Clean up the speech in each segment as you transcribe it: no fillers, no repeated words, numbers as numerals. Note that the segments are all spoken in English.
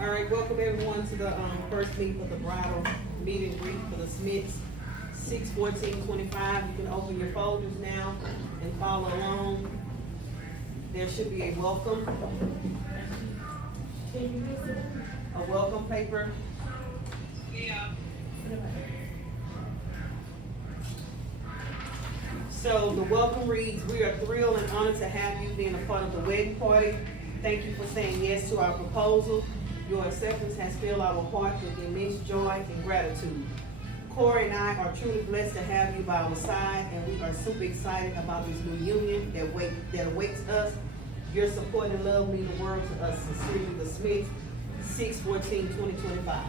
All right, welcome everyone to the first meeting for the bridal meet and greet for the Smiths, 6/14/25. You can open your folders now and follow along. There should be a welcome paper. So the welcome reads, "We are thrilled and honored to have you being a part of the wedding party. Thank you for saying yes to our proposal. Your acceptance has filled our heart with immense joy and gratitude. Corey and I are truly blessed to have you by our side, and we are super excited about this new union that awaits us. Your support and love mean the world to us. Sincerely, the Smiths, 6/14/2025.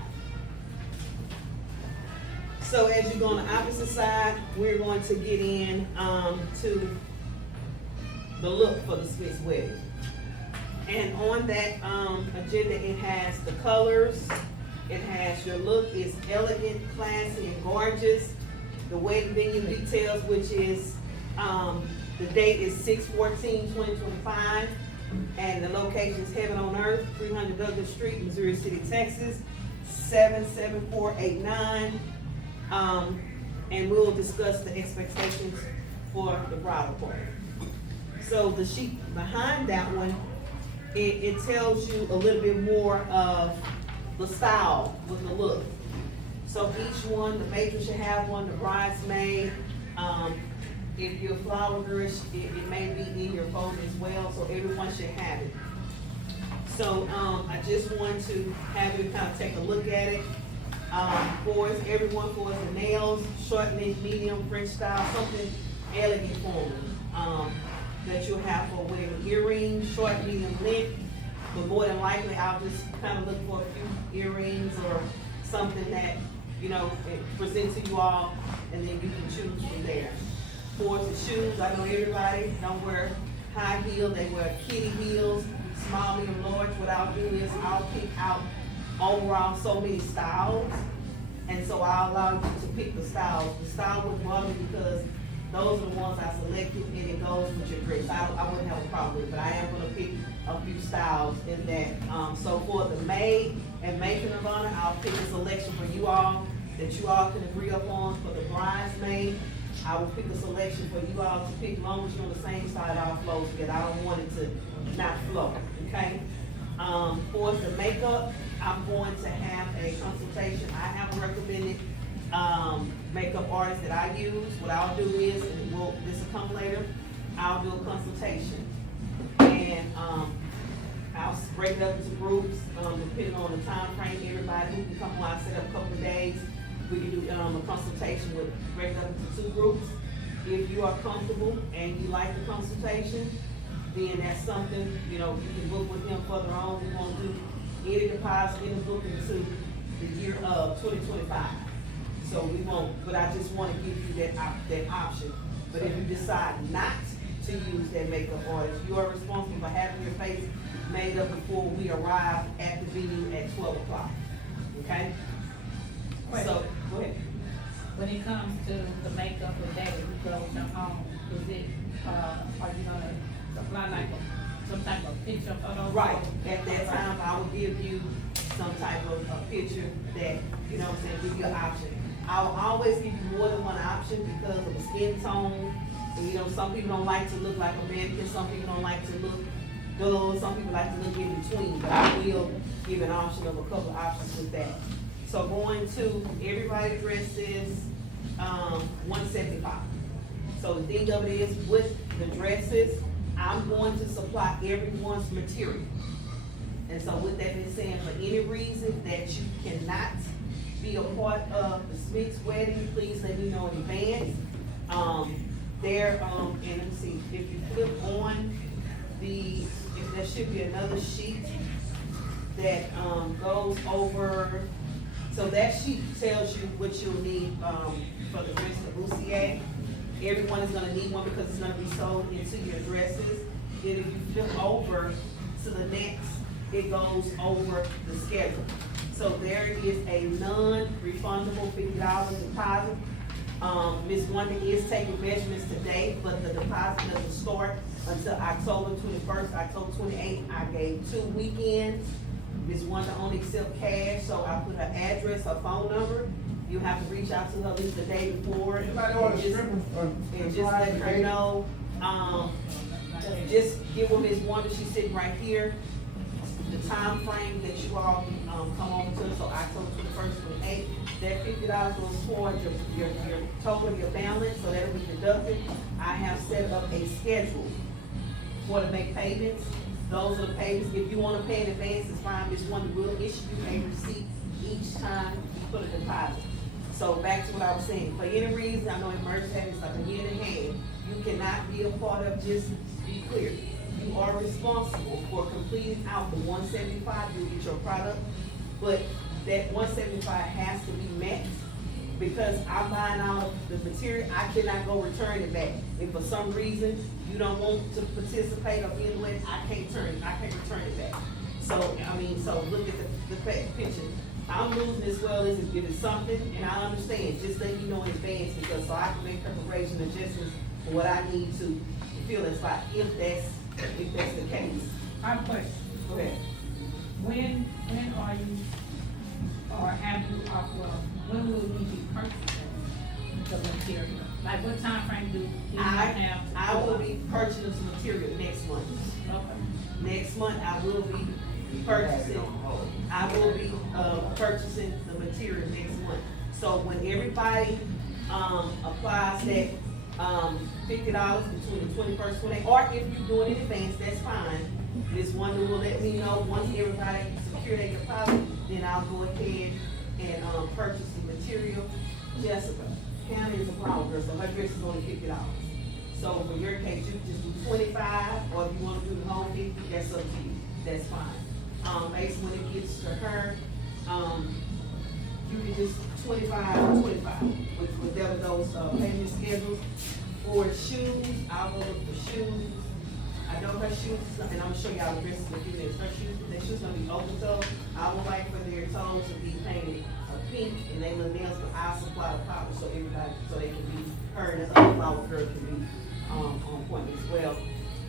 So as you go on the opposite side, we're going to get in to the look for the Smiths wedding. And on that agenda, it has the colors, it has your look is elegant, classy, and gorgeous. The wedding venue details, which is, the date is 6/14/2025, and the location is Heaven on Earth, 300 Douglas Street, Missouri City, Texas, 77489. And we'll discuss the expectations for the bridal party. So the sheet behind that one, it tells you a little bit more of the style with the look. So each one, the matron should have one, the bridesmaid. If you're a flower girl, it may be in your folder as well, so everyone should have it. So I just want to have you kind of take a look at it. Everyone for the nails, short, medium, French style, something elegant for them. That you'll have for wedding earrings, short, medium length, but more than likely, I'll just kind of look for a few earrings or something that, it presents to you all, and then you can choose from there. For the shoes, I know everybody don't wear high heels, they wear kitty heels, small, medium, large. What I'll do is I'll pick out overall so many styles, and so I'll allow you to pick the styles. The style wouldn't bother me because those are the ones I selected, and it goes with your dress. I wouldn't have a problem with it, but I am gonna pick a few styles in that. So for the maid and matron of honor, I'll pick a selection for you all that you all can agree upon. For the bridesmaid, I will pick a selection for you all to pick, as long as you're on the same side, I'll flow together. I don't want it to not flow, okay? For the makeup, I'm going to have a consultation. I have a recommended makeup artist that I use. What I'll do is, and this will come later, I'll do a consultation. And I'll break it up into groups, depending on the time frame, everybody who can come on. I set up a couple of days. We can do a consultation with, break it up into 2 groups. If you are comfortable and you like the consultation, then that's something, you can book with him further on. We won't do any deposit, any booking into the year of 2025. So we won't, but I just want to give you that option. But if you decide not to use that makeup artist, you are responsible for having your face made up before we arrive at the venue at 12 o'clock, okay? So, go ahead. When it comes to the makeup and that, if you go to your home, are you gonna supply like some type of picture photo? Right, at that time, I will give you some type of a picture that, give you an option. I'll always give you more than one option because of the skin tone. And, some people don't like to look like a mannequin, some people don't like to look dull, some people like to look in between, but I will give an option of a couple of options with that. So going to everybody's dresses, $175. So the thing of it is, with the dresses, I'm going to supply everyone's material. And so with that being said, for any reason that you cannot be a part of the Smiths wedding, please let me know in advance. And let me see, if you flip on there should be another sheet that goes over. So that sheet tells you what you'll need for the dress of bustier. Everyone is gonna need one because it's gonna be sold into your dresses. And if you flip over to the next, it goes over the schedule. So there is a non-refundable $50 deposit. Ms. Wonder is taking measurements today, but the deposit doesn't start until October 21st, October 28th. I gave 2 weekends Ms. Wanda only accept cash, so I put her address, her phone number. You have to reach out to her at least the day before. Anybody want to And just let her know, just give her Ms. Wanda, she's sitting right here, the time frame that you all can, come on to, so October 21st, 28th. That $50 goes towards your total of your balance, so that'll be deducted. I have set up a schedule for to make payments. Those are the payments. If you wanna pay in advance, it's fine. Ms. Wanda will issue you a receipt each time you put a deposit. So back to what I was saying, for any reason, I know emergency is like a year and a half, you cannot be a part of, just be clear. You are responsible for completing out the 175, you'll get your product, but that 175 has to be met. Because I'm buying out the material, I cannot go return it back. If for some reason you don't want to participate or be in it, I can't return it back. So, so look at the picture. I'm losing as well as if it's something, and I understand, just let me know in advance, because so I can make preparation adjustments for what I need to feel it's like, if that's the case. I have a question. Go ahead. When are you, or have you, when will you be purchasing the material? Like what time frame do you have? I will be purchasing some material next month. Okay. Next month, I will be purchasing the material next month. So when everybody, applies that, $50 between the 21st, 28th, or if you do it in advance, that's fine. Ms. Wanda will let me know, once everybody secure their deposit, then I'll go ahead and, purchase the material. Jessica, County is a brown girl, so her dress is only $50. So for your case, you can just do 25, or if you wanna do the whole 50, that's up to you, that's fine. Basically, when it gets to her, you can just 25, with whatever those, payment schedules. For shoes, I'll go look for shoes. I know her shoes, and I'm gonna show y'all the dresses with you, her shoes gonna be open toe. I would like for their toes to be painted pink, and they little nails, but I'll supply the powder, so everybody, so they can be, her and the other flower girl can be, on point as well.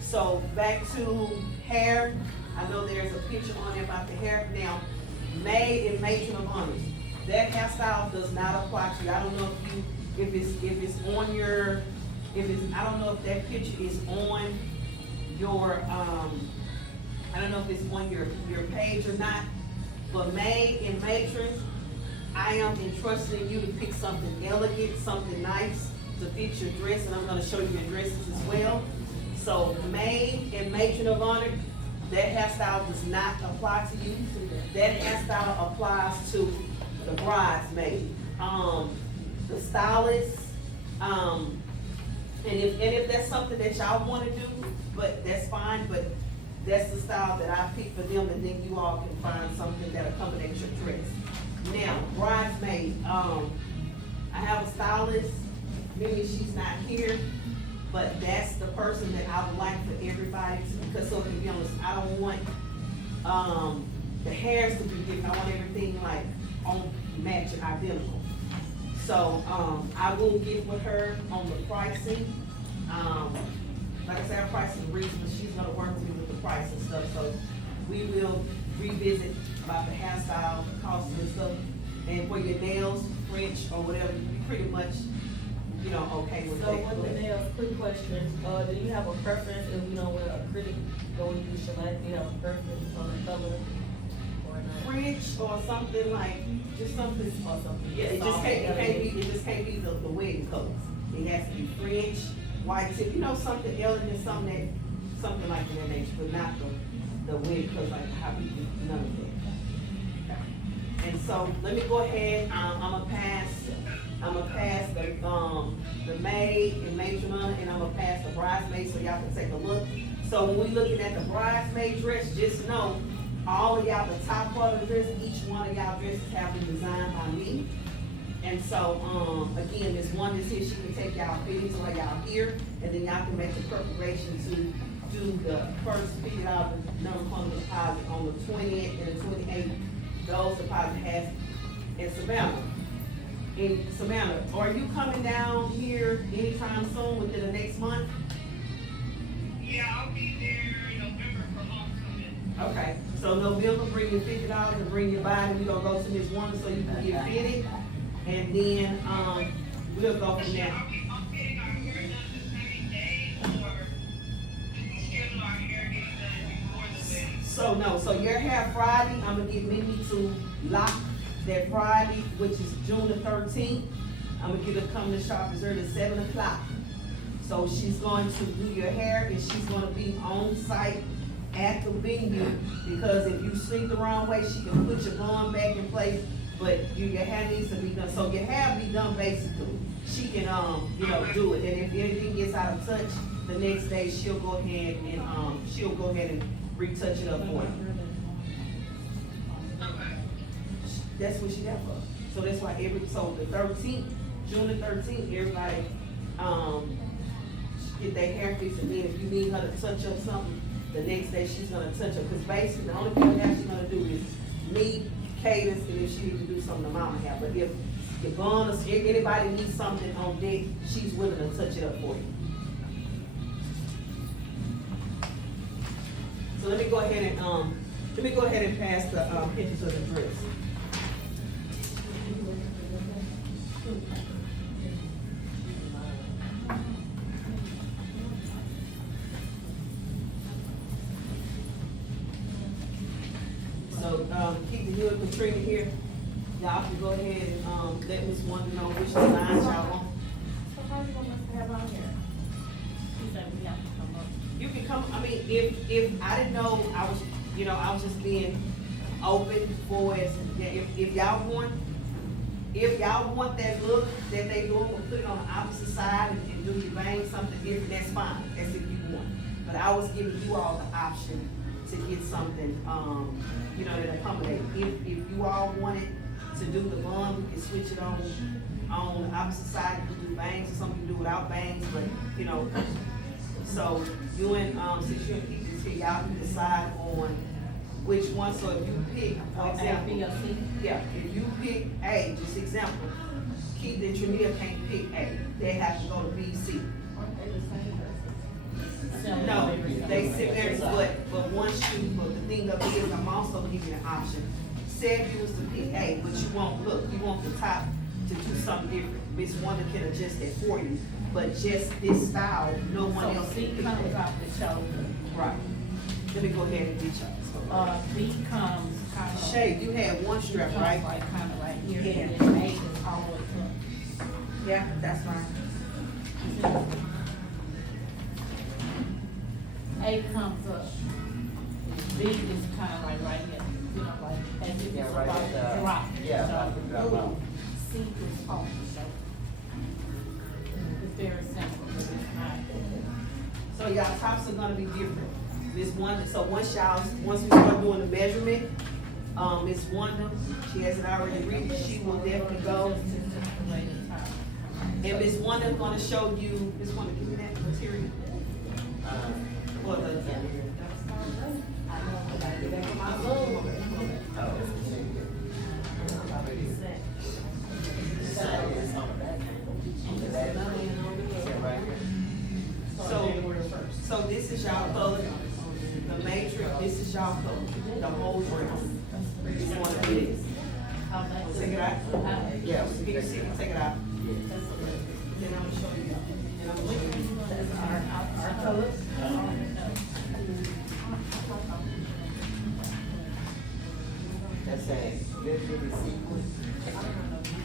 So back to hair, I know there's a picture on there about the hair. Now, maid and matron of honors, that hairstyle does not apply to you. I don't know if it's on your, I don't know if that picture is on your, I don't know if it's on your page or not, but maid and matrons, I am entrusting you to pick something elegant, something nice to fit your dress, and I'm gonna show you your dresses as well. So maid and matron of honor, that hairstyle does not apply to you. That hairstyle applies to the bridesmaid, the stylist, and if that's something that y'all wanna do, but that's fine, but that's the style that I picked for them, and then you all can find something that accommodates your dress. Now, bridesmaid, I have a stylist, maybe she's not here, but that's the person that I would like for everybody to, because so to be honest, I don't want, the hairs to be different, I want everything like on matching, identical. So, I will get with her on the pricing. Like I said, our pricing is reasonable, she's gonna work with me with the price and stuff, so we will revisit about the hairstyle, cost and stuff. And for your nails, French or whatever, you pretty much, okay with that. So with the nails, quick question, do you have a preference if we don't wear acrylic, go use shellac, do you have a preference on the color or not? French or something like, just something, Or something? yeah, it just can't be the wedding colors. It has to be French, white tip, something elegant, something like that nature, but not the wedding colors, like how we do, none of that. Okay. And so, let me go ahead, I'm gonna pass the maid and matron on it, and I'm gonna pass the bridesmaid so y'all can take a look. So when we looking at the bridesmaid dress, just know, all of y'all, the top part of the dress, each one of y'all dresses have been designed by me. And so, again, there's one that's here, she can take y'all fittings while y'all here, and then y'all can make the preparation to do the first $50 non-refundable deposit on the 20th and the 28th. Those deposit has, in Savannah, are you coming down here anytime soon, within the next month? Yeah, I'll be there in November for homecoming. Okay, so November, bring your $50 and bring your body, we gonna go to Ms. Wonder so you can get fitted, and then, we'll go from there. I'm getting our hair done the same day, or we schedule our hair getting done before the wedding. So no, so your hair Friday, I'm gonna get Mimi to lock that Friday, which is June the 13th. I'm gonna get her to come to the shop as early as 7 o'clock. So she's going to do your hair and she's gonna be on site at the venue, because if you sleep the wrong way, she can put your bun back in place, but your hair needs to be done. So your hair be done basically. She can, do it, and if anything gets out of touch, the next day she'll go ahead and retouch it up for you. That's what she there for. So that's why the 13th, June the 13th, everybody, get their hair fixed, and then if you need her to touch up something, the next day she's gonna touch up, cause basically the only thing that she's gonna do is me, Cadence, and if she needs to do something to mama hair. But if your bun, or if anybody needs something on deck, she's willing to touch it up for you. So let me go ahead and pass the, pictures of the dress. So, keep you and Katrina here. Y'all can go ahead and, let Ms. Wonder know which designs y'all want. So how you want us to have our hair? He said we have to come up. You can come, I mean, if I didn't know, I was just being open for it. If y'all want that look that they doing, we'll put it on the opposite side and do your bangs, something different, that's fine, that's if you want. But I was giving you all the option to get something, that accommodate. If you all wanted to do the bun, we can switch it on the opposite side, you can do bangs, or some people do without bangs, but, so you and, since you and Keith is here, y'all can decide on which one. So if you pick, for example, A, B, or C? yeah, if you pick A, just example, Keith and Trania can't pick A, they have to go to B, C. Aren't they the same dresses? No, they sit there, but once but the thing of it is, I'm also giving you an option. Say if you was to pick A, but you want the top to do something different. Miss Wonder can adjust that for you, but just this style, no one So else C can pick comes that. out the shoulder. Right. Let me go ahead and get y'all. B comes kind of. Shay, you had one strap, right? Like kind of right here, Yeah. and then A is all the way up. Yeah, that's fine. A comes up. B is kind of like right here, like as if Yeah, it's right about at to the- drop. yeah, So, about to drop off. C is off, so. It's very simple, but it's not. So y'all tops are gonna be different. Miss Wonder, so once we start doing the measurement, Miss Wonder, she has it already ready, she will definitely go. Just the way the top. And Miss Wonder's gonna show you, Miss Wonder, give me that material. For the, I know, I gotta get back on my Zoom. so this is y'all color, the matrix, this is y'all color, the whole dress. You wanna do this? Take it out? Yeah. Can you see, take it out? Then I'm gonna show you, then I'm gonna show you. That's our colors. That's a good little sequence.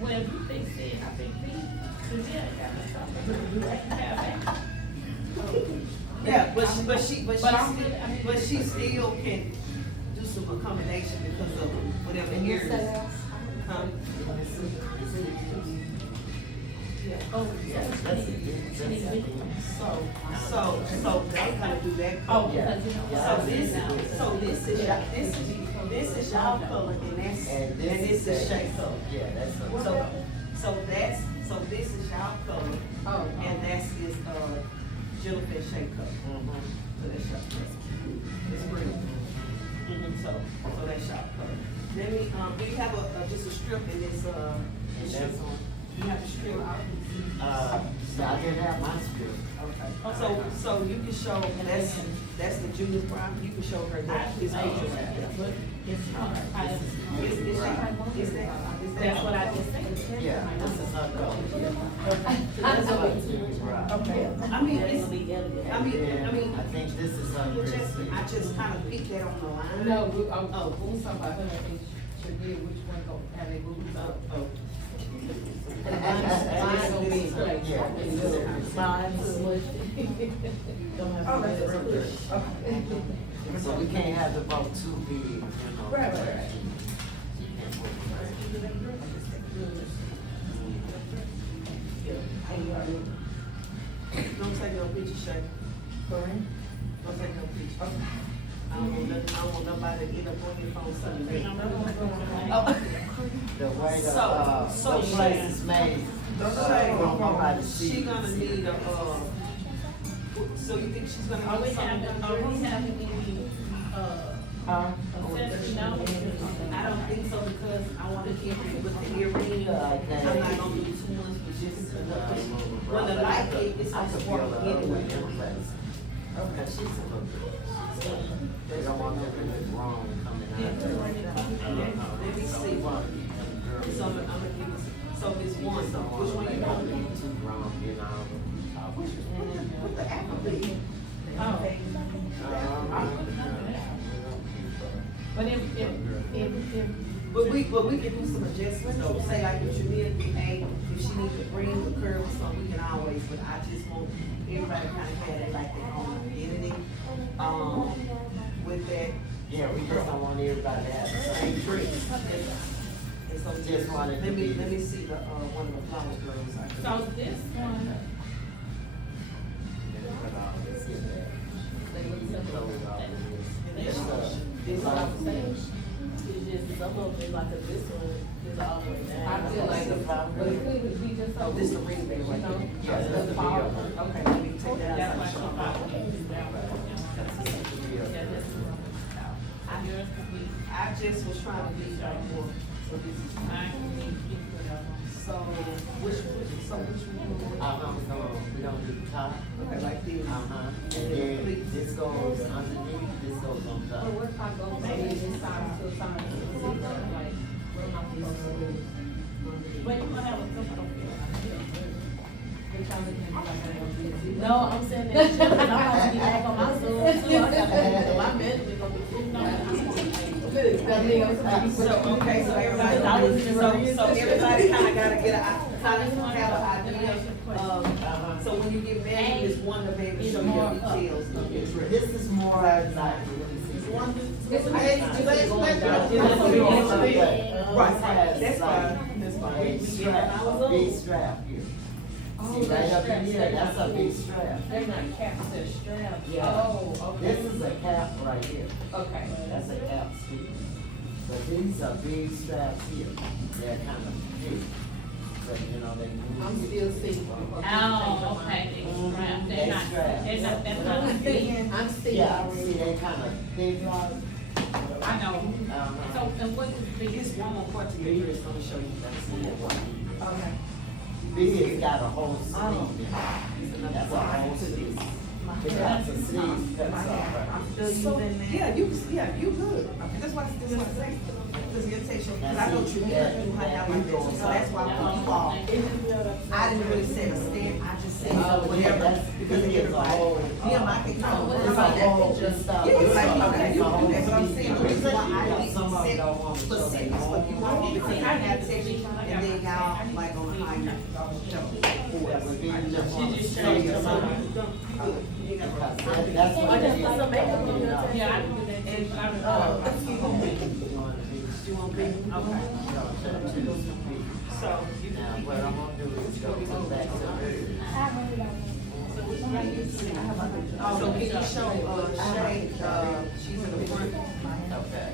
Well, if you think C, I think B, cause yeah, I got something. Do I have that? Yeah, but she I'm- still can do some accommodation because of whatever areas. Huh? Oh, yeah. So they gonna do that. Oh, Yeah. because you know. So this is y'all color and this is Shay color. Yeah, that's a. So this is y'all color Oh. and that's his, jellyfish Shay color. Mhm. So that's y'all color. It's pretty. So that's y'all color. Let me, do you have just a strip in this, insurance on? You have a strip? So I didn't have my script. Okay. So you can show, that's the Judith Brown, you can show her that, this picture right there. That's what I just said. Yeah, this is her color. That's what it is. Okay. I mean, it's, I I mean, think this is her dress. I just kind of picked that on the line. No, we talking about her, I think she did, which one go, have they moved up? Oh. Mine's gonna be in place. Yeah. Oh, that's real good. So we can't have the boat too big, you know. Right. Don't take no picture, Shay. Don't take no picture. I don't want nobody to get up on your phone Sunday. Oh. The way So the place is made. Shay, Don't nobody see. she gonna need a, so you think she's gonna Are we need having, something? are we having any, accessory notes? I don't think so, because I wanna keep it with the earring. I'm not gonna do too much, but just enough. When the light hit, it's I like could spark feel her anyway. in place. Okay, she's a little bit. They don't want them to look wrong coming out. Let me see. So I'm gonna give you, so this one, which one you Don't want? be too wrong, you know. What the apple be? But if, But we can do some adjustments, so say like if Jamil get paid, if she needs to bring the curve or something, we can always, but I just want everybody kind of have it like their own identity. With that. Yeah, we just don't want everybody to have the same trick. And so Just wanted to be- let me see the, one of the flower girls. so this one, This It's one. just, some of it, like this one, is all the way down. I feel like the, but it could be just. Oh, this the ring bag right there. Yeah, that's the Fall. video. Okay, let me take that That's why out. she probably can't do that one. Yeah, this is one. Yours could be, I just was trying to be more, so this is mine could be, whatever. so, which one? We don't do the top. Okay, like this. And then this goes underneath, this goes on But top. what if I go maybe this side to side, like, where am I supposed to do? But you gonna have a couple of No, I'm saying that, I'm about to be back on my Zoom too, I got my mentally gonna be sitting on. So, okay, so everybody, so everybody kinda gotta get kind of have an idea of, so when you get married, it's one to be able to show you the details of your dress. This is more like, Right, that's fine, that's fine. Big strap, big strap here. See right up in here, that's a big strap. They're not caps, they're straps. Yeah. Oh, okay. This is a cap right here. Okay. That's a cap speed. But these are big straps here. They're kind of big. But you know, they move. I'm still seeing. Oh, okay, they strap, they're not, that's not big. I'm still Yeah, already. see, they kind of big. I know. So, and what is big? Here's one more part to your dress, I'm gonna show you. Okay. Big has got a whole sleeve in it. That's a whole sleeve. It got some sleeves cut off. So, yeah, you good. That's why I say, because it takes you, because I know you you hang out like this, so that's why I put you off. I didn't really set a stand, I just said whatever, because everybody, yeah, I can come It's about a that whole picture. just stuff. Yeah, it's like, okay, you It's a can do that, but I'm whole saying, the reason why I sleeve. didn't Some of them set don't want to show specifics, their but you want me to say, I have section, and then y'all like on a higher. That would be just She on just the showed sleeve. you Good. You got it. That's what I it just is. put some makeup on your face. Yeah, I can do that too, but I don't know. You want big? Okay. So, you Now, what I'm gonna do is go back to her. So can you show, Shay, she's in the front? Okay.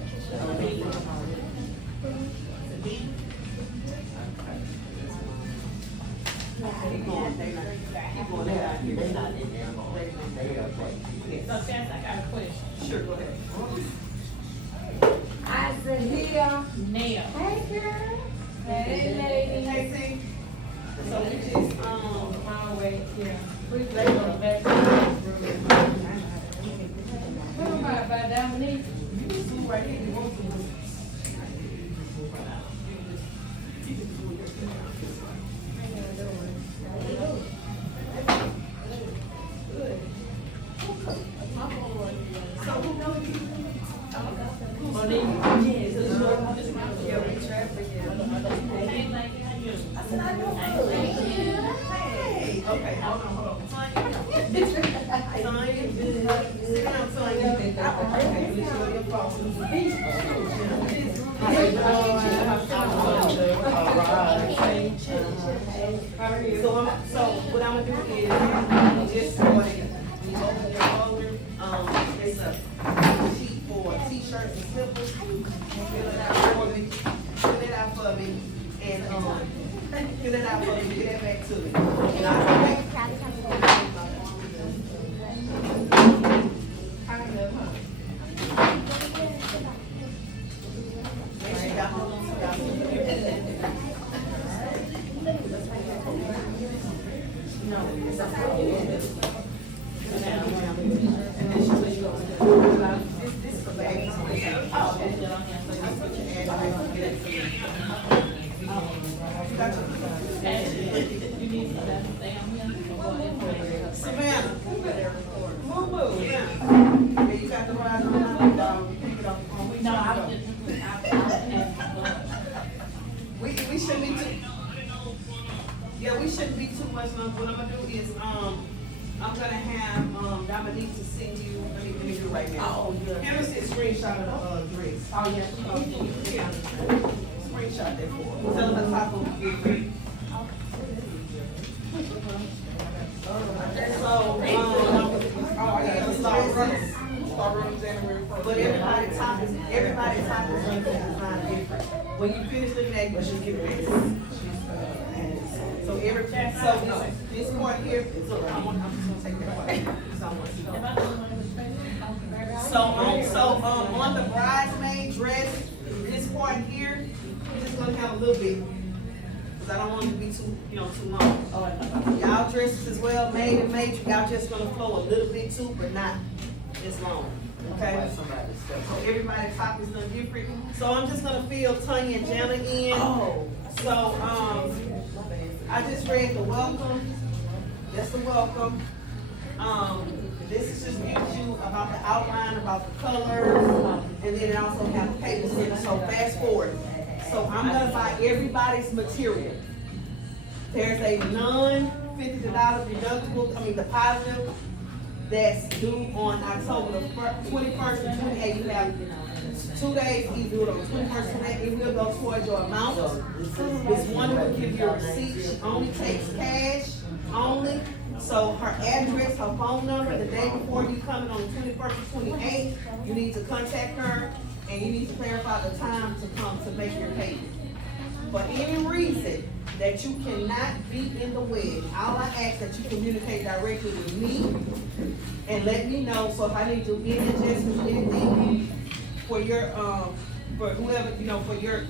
Keep going, they not, keep going, they out here. They're not in there more. They are back. So, Chance, I got a question. Sure, go ahead. I said, here. Nail. Hey, girl. Hey, lady. Hey, see? So we just, My way, yeah. We play on the back. What about Dominique? right here, you want to. Okay, hold on. Tanya, good. Sit down, Tanya. Okay, we show your phone. So what I'm gonna do is, just go ahead, you open your folder, there's a sheet for t-shirts and slippers. Fill it out for me, and, fill it out for me, get that back to me. And I'll come back. Make sure y'all hold on to y'all. This is for babies. Savannah. Moo-moo, yeah. Yeah, you got the ride on now, dog. You pick it up on which No, one I to was go? just, We shouldn't be too, yeah, we shouldn't be too much long. What I'm gonna do is, I'm gonna have, Dominique to send you, let me do it right now. Oh, yeah. Here's a screenshot of the, dress. Oh, yeah. Yeah. Screenshot that for her. Tell her the top of the dress. So, but everybody's top is going to design different. When you finish looking at it, you should give it back. So this part here, I'm just gonna take that part. On the bridesmaid dress, this part here, we're just gonna have a little bit. Cause I don't want it to be too long. Y'all dresses as well, maid and matron, y'all just gonna flow a little bit too, but not as long, okay? So everybody's top is gonna be different. So I'm just gonna fill Tanya and Jana in. So, I just read the welcome. That's the welcome. This is just gives you about the outline, about the colors, and then it also has papers in it. So fast forward. So I'm gonna buy everybody's material. There's a non-$50 deductible, deposit that's due on October the 21st and 28th. You have 2 days, you do it on 21st and 28th. It will go towards your amount. This one will give you a receipt. She only takes cash only. So her address, her phone number, the day before you come on the 21st and 28th, you need to contact her and you need to clarify the time to come to make your payment. For any reason that you cannot be in the wedding, all I ask that you communicate directly with me and let me know. So if I need to do any adjustments, anything for your, for whoever, for your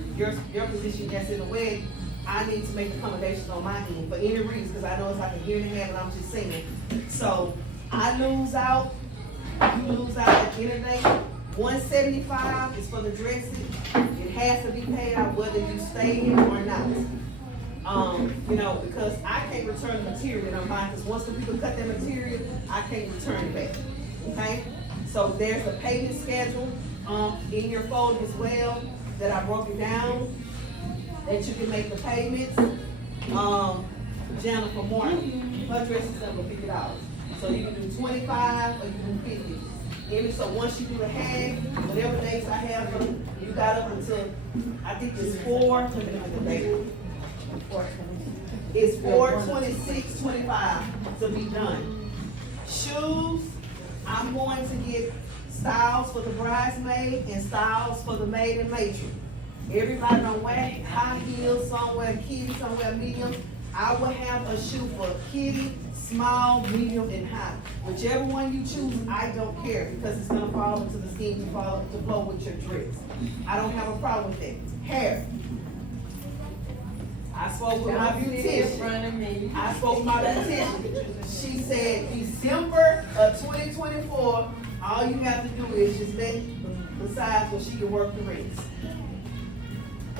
position that's in the wedding, I need to make accommodations on my end for any reason, because I know it's like a year and a half and I'm just saying. So I lose out, you lose out at the end of the day. $175 is for the dressing. It has to be paid out whether you stay here or not. Because I can't return the material that I'm buying, because once the people cut that material, I can't return it back, okay? So there's a payment schedule, in your folder as well, that I broke it down, that you can make the payments. Jennifer Morton, her dress is $50. So you can do 25 or you can do 50. So once you do the half, whatever dates I have, you got up until, I think it's 4, let me look at the date. It's 4/26/25 to be done. Shoes, I'm going to get styles for the bridesmaid and styles for the maid and matron. Everybody don't wear high heels, some wear kids, some wear medium. I will have a shoe for kitty, small, medium, and high. Whichever one you choose, I don't care, because it's gonna fall into the skin to flow with your dress. I don't have a problem with that. Hair. I spoke with my beautician. I spoke with my beautician. She said December of 2024, all you have to do is just let the size so she can work the rest.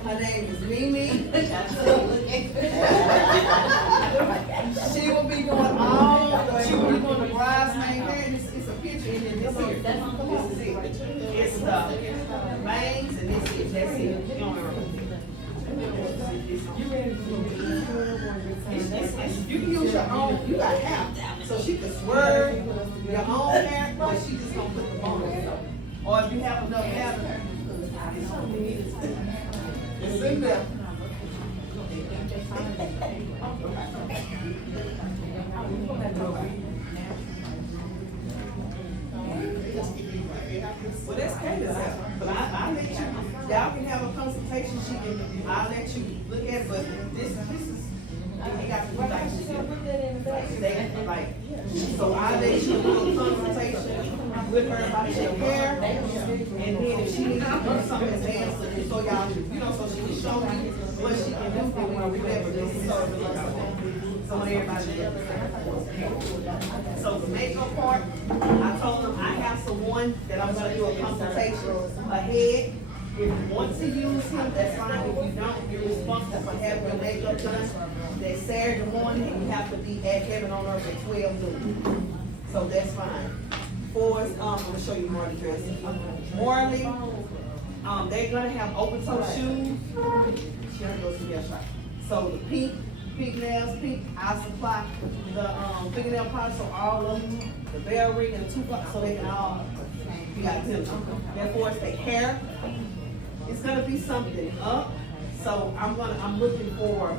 Her name is Mimi. She will be doing she will be doing the bridesmaid hair, and it's a picture in there, this here. This is it. It's the bangs, and this is, that's it. You don't remember. You can use your own, you got half, so she can swerve your own hair, but she just gonna put the bonus up. Or if you have enough hair, it's in there. Well, that's kind of, but I'll let you, y'all can have a consultation, I'll let you look at it, but this is, it got to be like so I'll let you do a consultation with her about your hair, and then if she needs to do something advanced, so y'all, so she can show you what she can do for you, or whatever, this is so everybody knows. So the makeup part, I told them I have someone that I'm gonna do a consultation ahead. If you want to use him, that's fine. If you don't, you're responsible for having your makeup done that Saturday morning, and you have to be at Heaven on Earth at 12 noon. So that's fine. Forrest, I'm gonna show you Marley dresses. Marley, they're gonna have open toe shoes. So the pink nails, I'll supply the fingernail polish, so all of them, the bell ring and the 2 bucks, so they can all, you got them. Therefore, it's the hair. It's gonna be something up, so I'm looking for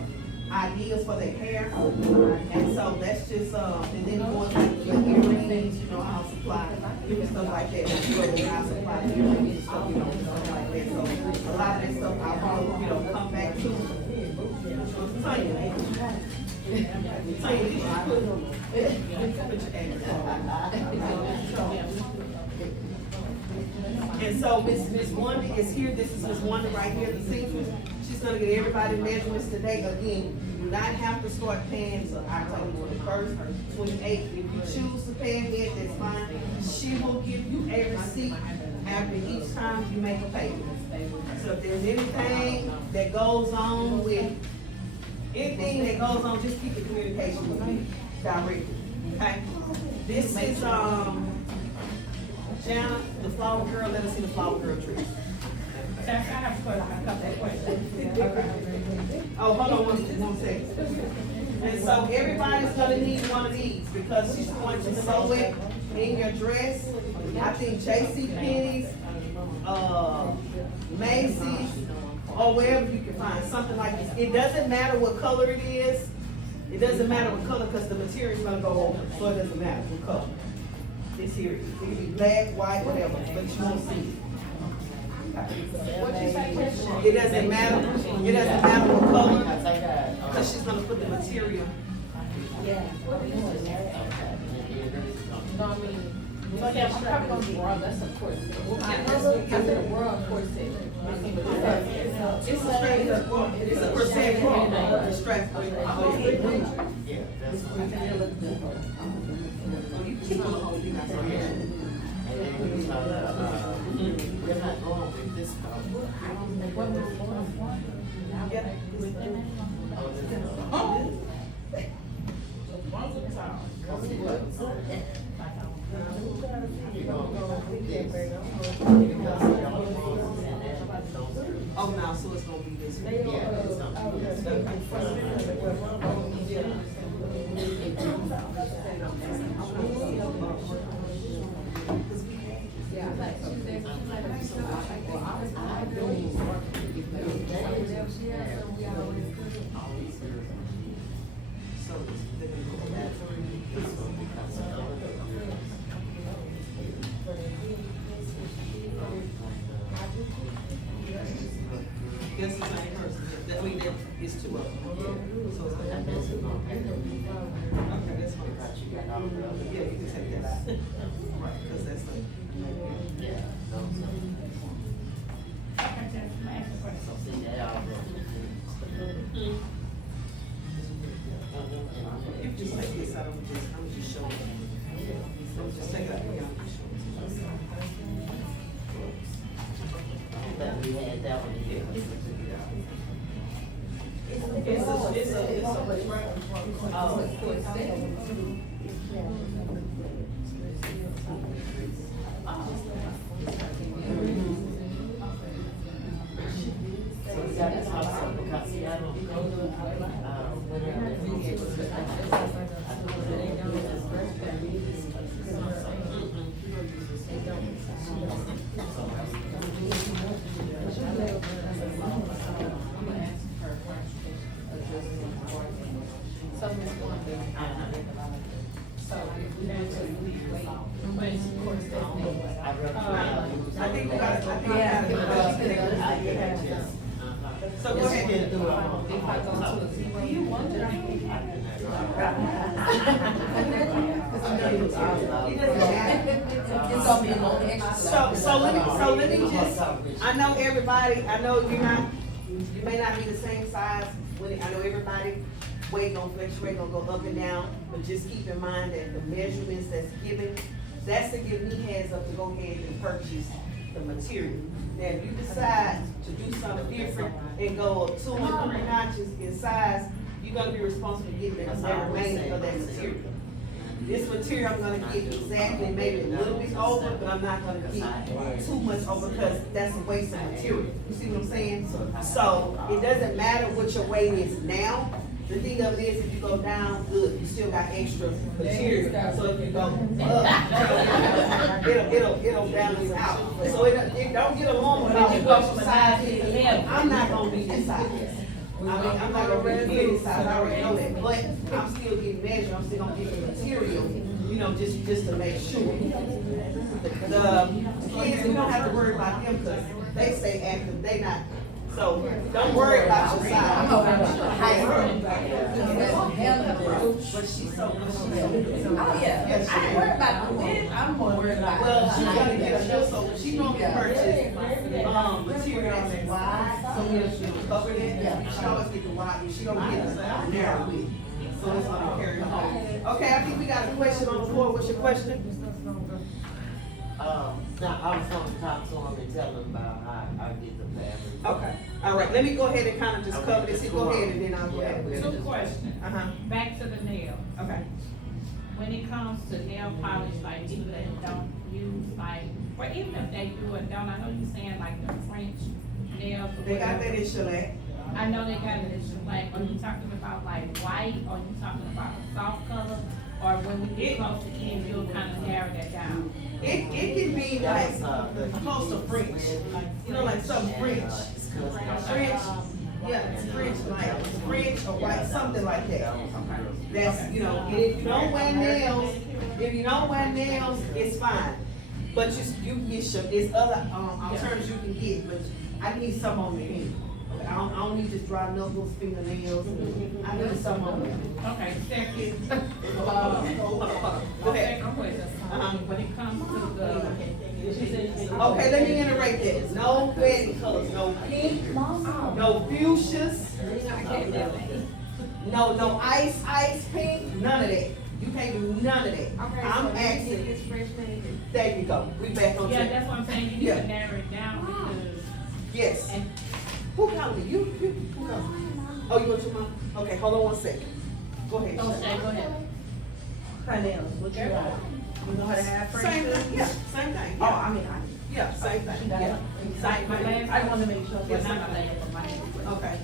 ideas for the hair, and so that's just, and then going to the earrings, I'll supply, different stuff like that. I'll supply the earrings, stuff, stuff like that, so a lot of that stuff I'll probably, come back to. Tanya, and so Miss Wanda is here. This is Miss Wanda right here, the seamstress. She's gonna get everybody measurements today. Again, you do not have to start paying until October 21st, 28th. If you choose to pay ahead, that's fine. She will give you a receipt after each time you make a payment. So if there's anything that goes on just keep the communication with me directly, okay? This is, Jana, the flower girl, let us see the flower girl tree. I have a couple of questions. Oh, hold on one second. And so everybody's gonna need one of these, because she's going to sew it in your dress. I think JCPenney's, Macy's, or wherever you can find something like this. It doesn't matter what color it is. It doesn't matter what color, because the material is gonna go over, so it doesn't matter what color. This here, it can be black, white, whatever, but you won't see it. It doesn't matter what color, because she's gonna put the material. So yeah, I'm talking about the bra, that's a corset. I said a bra corset. It's a corset bra, the strap. We're not going with this color. Oh, now, so it's gonna be this way. It's the same person. I mean, it's two of them. So it's I gonna bet you gonna pay them. okay, that's fine. But you got all the other. Yeah, you can take that out. Right, because that's the. Yeah, those are. Okay, just ask a question. So see, they all go. You just take this out, I'm just showing. I'm just take it out. That we had that one here. It's a. So we got this also because see, I don't go to, So Ms. Wanda, so if we don't take a week, wait, but of course, I think we got, So go ahead. Can do it. if I go to a zero, you wonder. It's gonna be a little extra. So let me just, I know everybody, I know you may not be the same size, I know everybody weight gonna fluctuate, gonna go up and down, but just keep in mind that the measurements that's given, that's to give me heads up to go ahead and purchase the material. Now, if you decide to do something different and go 2 or 3 notches in size, you're gonna be responsible for getting the remaining of that material. This material I'm gonna get exactly, maybe a little bit over, but I'm not gonna get too much over because that's a waste of material. You see what I'm saying? So it doesn't matter what your weight is now. The thing of it is, if you go down, good, you still got extra material. So if you go up, it'll balance out. So it don't get along about you go from size to the left. I'm not gonna be this size. I mean, I'm not gonna be this size, I already know that, but I'm still getting measured, I'm still gonna get the material, you know, just to make sure. The kids, we don't have to worry about them, because they stay active, they not, so don't worry about your size. But she's so good. Oh, yeah, I ain't worried about the width, I'm more worried about. Well, she's gonna get a new, so she normally purchase, material that's wide, so when she'll cover it, she always get the wide, she don't get the narrow width. So it's gonna carry her home. Okay, I think we got a question on the floor, what's your question? Now, I was gonna talk to him and tell him about how I get the fabric. Okay, all right, let me go ahead and kind of just cover this, go ahead and then I'll go ahead. Two questions. Uh-huh, Back to the nail. okay. When it comes to nail polish, like people that don't use like, or even if they do it, don't, I know you're saying like the French nails. or They got whatever. that in Chalet. I know they got it in shellac. Are you talking about like white, or you talking about a soft color? Or when we get close to the end, you'll kind of narrow that down? It can be like close to French, you know, like something French. French, yeah, it's French, like French or white, something like that. That's, you know, and if you don't wear nails, it's fine. But you can get some, there's other, alternatives you can get, but I need some on the hand. I don't need just dry knuckles, fingernails, I need some on the hand. Okay, second, Go ahead. second question. When it comes to the, Okay, let me iterate that. No wedding colors, no pink, no fuchsias, no ice pink, none of that. You can't do none of that. I'm asking, there you go, we back on yeah, track. that's what I'm saying, you need Yeah. to narrow it down because, Yes. and Who counted? You, who counted? Oh, you want your mom? Okay, hold on one second. Go ahead. O'Shea, go ahead. What you got? You know how to have Same thing, yeah, same thing. Oh, Yeah, I mean, yeah, same thing, yeah. Like my Same last. I wanna make sure. Well, not my last, but my next. Okay.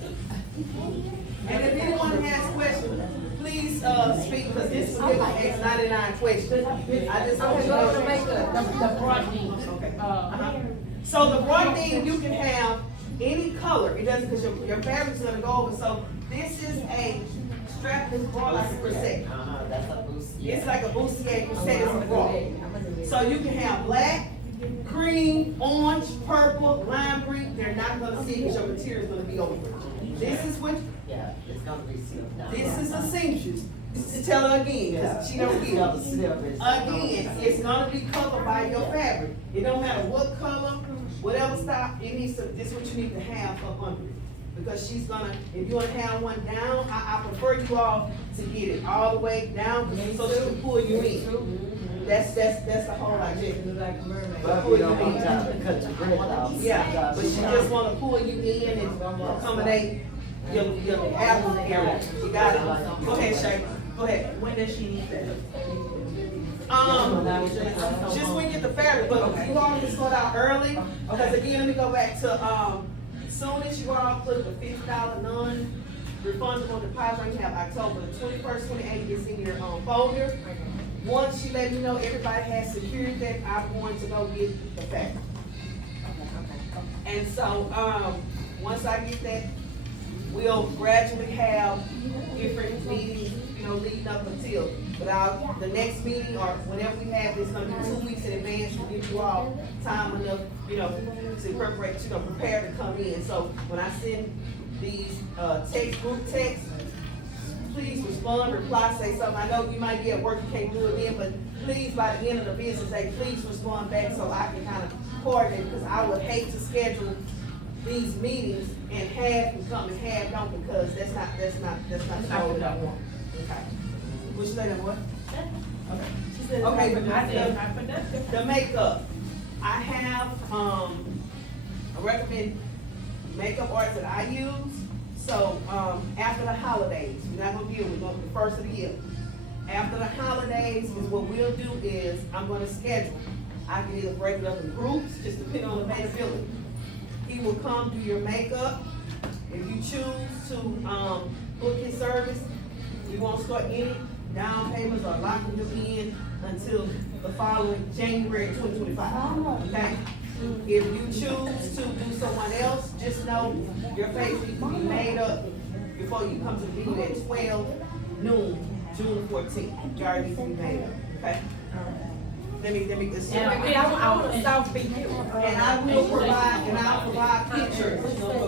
And if anyone has questions, please, speak, because this will give an X-99 question. I just want you to know. The broadening, Okay. uh, So the broadening, you can have any color, it doesn't, because your fabric's gonna go over, so this is a strapless bra like a corset. That's a boost. It's like a bustier corset, it's a bra. So you can have black, cream, orange, purple, lime green, they're not gonna see it because your material's gonna be over. This is what, Yeah, it's gonna be sealed down. this is a seamstress. Tell her again, cause she don't get it. Again, it's gonna be covered by your fabric. It don't matter what color, whatever style, it needs to, this is what you need to have up under it. Because she's gonna, if you wanna have one down, I prefer you all to get it all the way down, so she can pull you in. That's the whole idea. But we don't want y'all to cut your breath off. Yeah, but she just wanna pull you in and accommodate your abdomen area. You got it? Go ahead, Shay, go ahead. When does she need that? Just when you get the fabric, but you all can start out early, because again, let me go back to, soon as you all put the $50 non-refundable deposit, you have October 21st, 28th is in your, folder. Once you let me know everybody has secured that, I'm going to go get the fabric. And so, once I get that, we'll gradually have different meetings, leading up until, the next meeting or whenever we have, it's gonna be 2 weeks in advance to give you all time enough, to prepare, prepare to come in. So when I send these, group texts, please respond, reply, say something. I know you might be at work, you can't do it then, but please, by the end of the business day, please respond back so I can kind of coordinate, because I would hate to schedule these meetings and half can come and half don't, because that's not the goal that I want. Okay. Which lady, what? Okay. Okay, but the makeup, I have, I recommend makeup arts that I use. So, after the holidays, we're not gonna we're going to the first of the year. After the holidays is what we'll do is, I'm gonna schedule. I can either break it up in groups, just depending on the availability. He will come do your makeup. If you choose to, book his service, you won't start any down payments or locking him in until the following January 2025, okay? If you choose to do someone else, just know your face needs to be made up before you come to the meeting at 12 noon, June 14th. You already need to be made up, okay? Let me just. I want a soft figure. And I will provide pictures.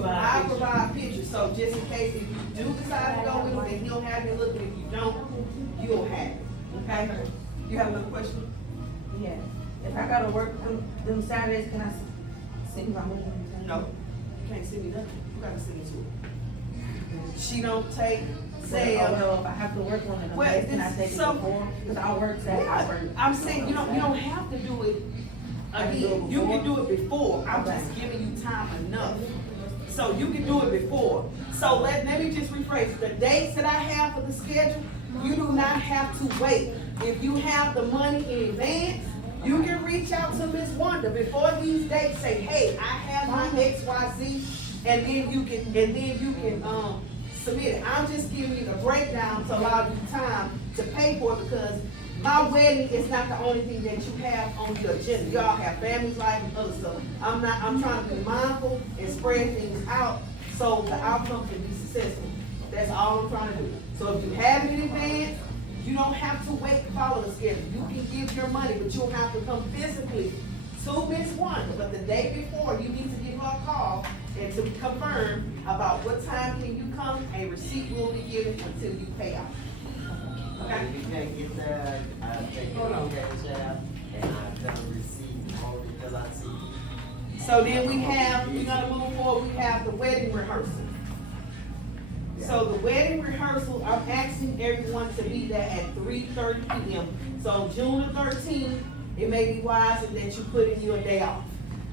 I'll provide pictures, so just in case if you do decide to go with it, then he'll have it look, and if you don't, you'll have it, okay? You have another question? Yeah. If I gotta work them Saturdays, can I send my money? No, you can't send me nothing, you gotta send it to her. She don't take sale. Well, if I have to work one of them Well, days, can I this- take it so- before? Cause I work Saturday, I work. I'm saying, you don't have to do it again, you can do it before, I'm just giving you time enough. So you can do it before. So let me just rephrase, the dates that I have for the schedule, you do not have to wait. If you have the money in advance, you can reach out to Ms. Wanda before these dates, say, hey, I have my XYZ, and then you can, submit it. I'm just giving you the breakdown to allow you time to pay for it, because my wedding is not the only thing that you have on your agenda. Y'all have families, life, and other stuff. I'm trying to be mindful and spread things out so the outcome can be successful. That's all I'm trying to do. So if you have it in advance, you don't have to wait to follow the schedule. You can give your money, but you'll have to come physically to Ms. Wanda. But the day before, you need to give her a call and to confirm about what time can you come. A receipt will be given until you pay out. Okay? If you can't get there, I take it on cash out, and I tell them receipt only because I see. So then we're gonna move forward, we have the wedding rehearsal. So the wedding rehearsal, I'm asking everyone to be there at 3:30 p.m. So June the 13th, it may be wiser that you put in your day off,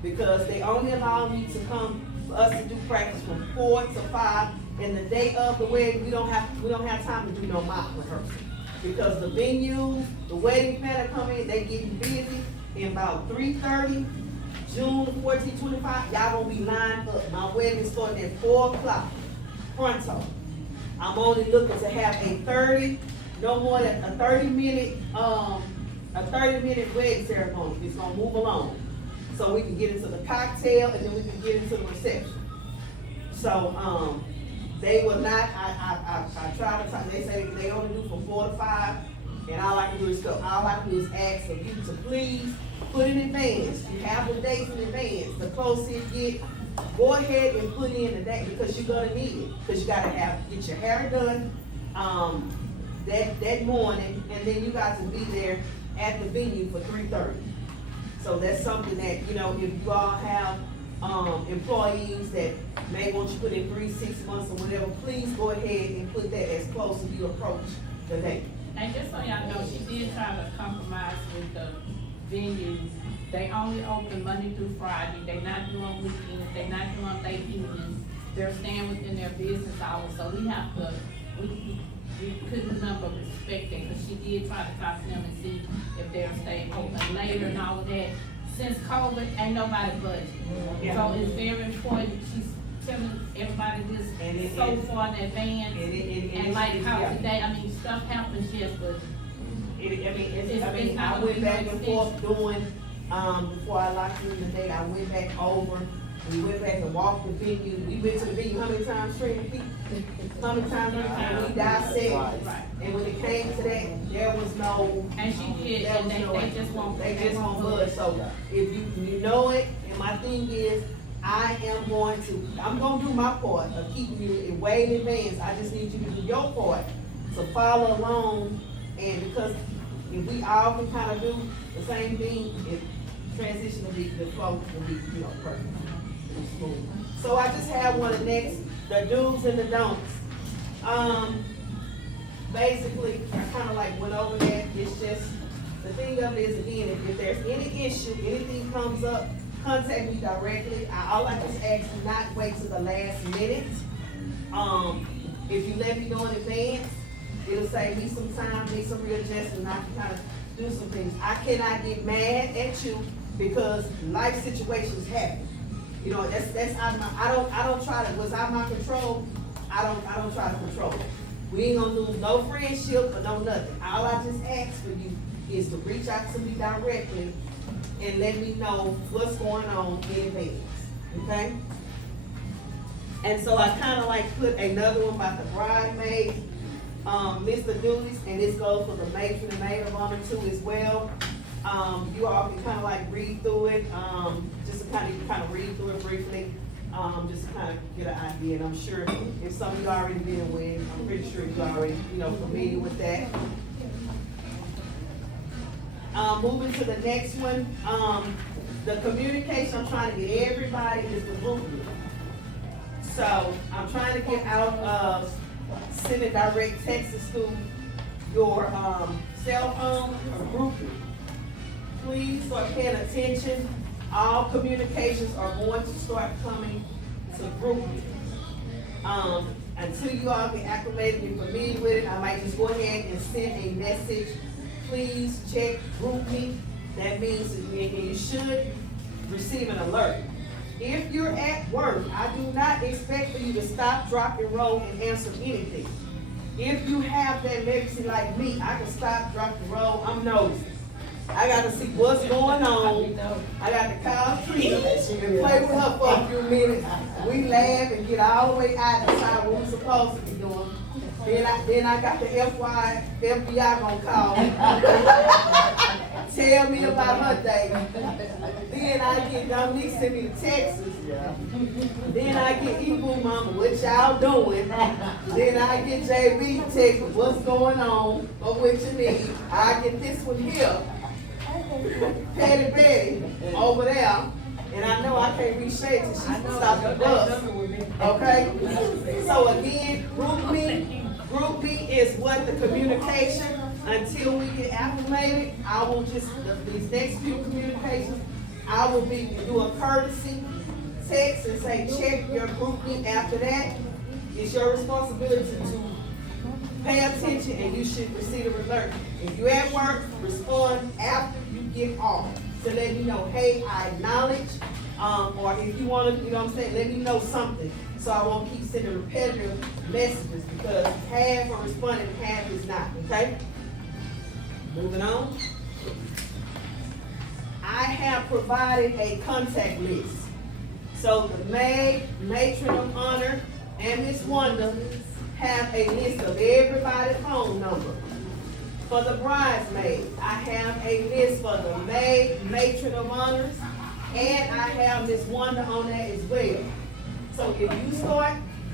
because they only allow me to come, for us to do practice from 4 to 5, and the day of the wedding, we don't have time to do no mock rehearsal. Because the venues, the wedding planner come in, they get busy, in about 3:30, June 14, 25, y'all gonna be lined up. My wedding is starting at 4 o'clock, pronto. I'm only looking to have no more than a 30-minute wedding ceremony. It's gonna move along. So we can get into the cocktail, and then we can get into the reception. So, they will not, I try to talk, they say they only do from 4 to 5, and all I can do is ask of you to please put in advance. You have the dates in advance. The closer it get, go ahead and put in the date, because you're gonna need it, because you gotta get your hair done, that morning, and then you got to be there at the venue for 3:30. So that's something that, you know, if you all have, employees that may want you to put in 3, 6 months or whatever, please go ahead and put that as close as you approach the date. And just so y'all know, she did try to compromise with the venue. They only open Monday through Friday, they not doing weekends, they not doing late evenings. They're staying within their business hours, so we have to, we couldn't number respect that, because she did try to talk to them and see if they'll stay open later and all of that. Since COVID, ain't nobody budget. So it's very important, she's telling everybody And this it- so far in advance. And like how yeah. today, I mean, stuff happens, yes, but I went back and forth doing, before I locked you in the day, I went back over, we went back and walked the venue, we went to the venue, how many times, Trina? How many times, and we dissected, Right. and when it came to that, there was no, And she did, there and was no, they just won't. they just won't budge, so if you know it, and my thing is, I'm gonna do my part of keeping you way in advance, I just need you to do your part, so follow along, and because if we all can kind of do the same thing, it transition will be, the flow will be, you know, perfect, and smooth. So I just have one of the next, the do's and the don'ts. Basically, I kind of like went over that, it's just, the thing of it is, again, if there's any issue, anything comes up, contact me directly. All I just ask you not wait till the last minute. If you let me know in advance, it'll save me some time, make some readjustments, and I can kind of do some things. I cannot get mad at you because life situations happen. You know, that's out of my, I don't try to, what's out of my control, I don't try to control it. We ain't gonna lose no friendship or no nothing. All I just ask for you is to reach out to me directly and let me know what's going on in advance, okay? And so I kinda like put another one about the bridesmaid, list of duties, and this goes for the matron and maid of honor too as well. You all can kinda like read through it, just to kind of read through it briefly, just to kind of get an idea, and I'm sure if some of you already been with, I'm pretty sure you already, you know, familiar with that. Moving to the next one, the communication I'm trying to get everybody is the group. So I'm trying to get out of sending direct texts to your cell phone or group. Please start paying attention. All communications are going to start coming to group. Until you all get acclimated and familiar with it, I might just go ahead and send a message. Please check GroupMe. That means that you should receive an alert. If you're at work, I do not expect for you to stop, drop, and roll and answer anything. If you have that legacy like me, I can stop, drop, and roll. I'm nosy. I gotta see what's going on. I got to call Trina and play with her for a few minutes. We laugh and get all the way out and decide what we're supposed to be doing. Then I got the FBI gonna call me. Tell me about her day. Then I get Dominique send me the texts. Then I get Ebu Mama, what y'all doing? Then I get JB text, what's going on or what you need. I get this one here. Patty Betty over there, and I know I can't reach Shay till she stops the bus. Okay? So again, GroupMe is what the communication, until we get acclimated, I will just, these next few communications, I will do a courtesy text and say, check your GroupMe. After that, it's your responsibility to pay attention and you should receive a alert. If you're at work, respond after you get off to let me know, hey, I acknowledge, or if you want to, you know what I'm saying, let me know something so I won't keep sending repetitive messages because half are responding, half is not, okay? Moving on. I have provided a contact list. So the maid, matron of honor, and Miss Wanda have a list of everybody's phone number. For the bridesmaid, I have a list for the maid, matron of honors, and I have Miss Wanda on that as well. So if you start,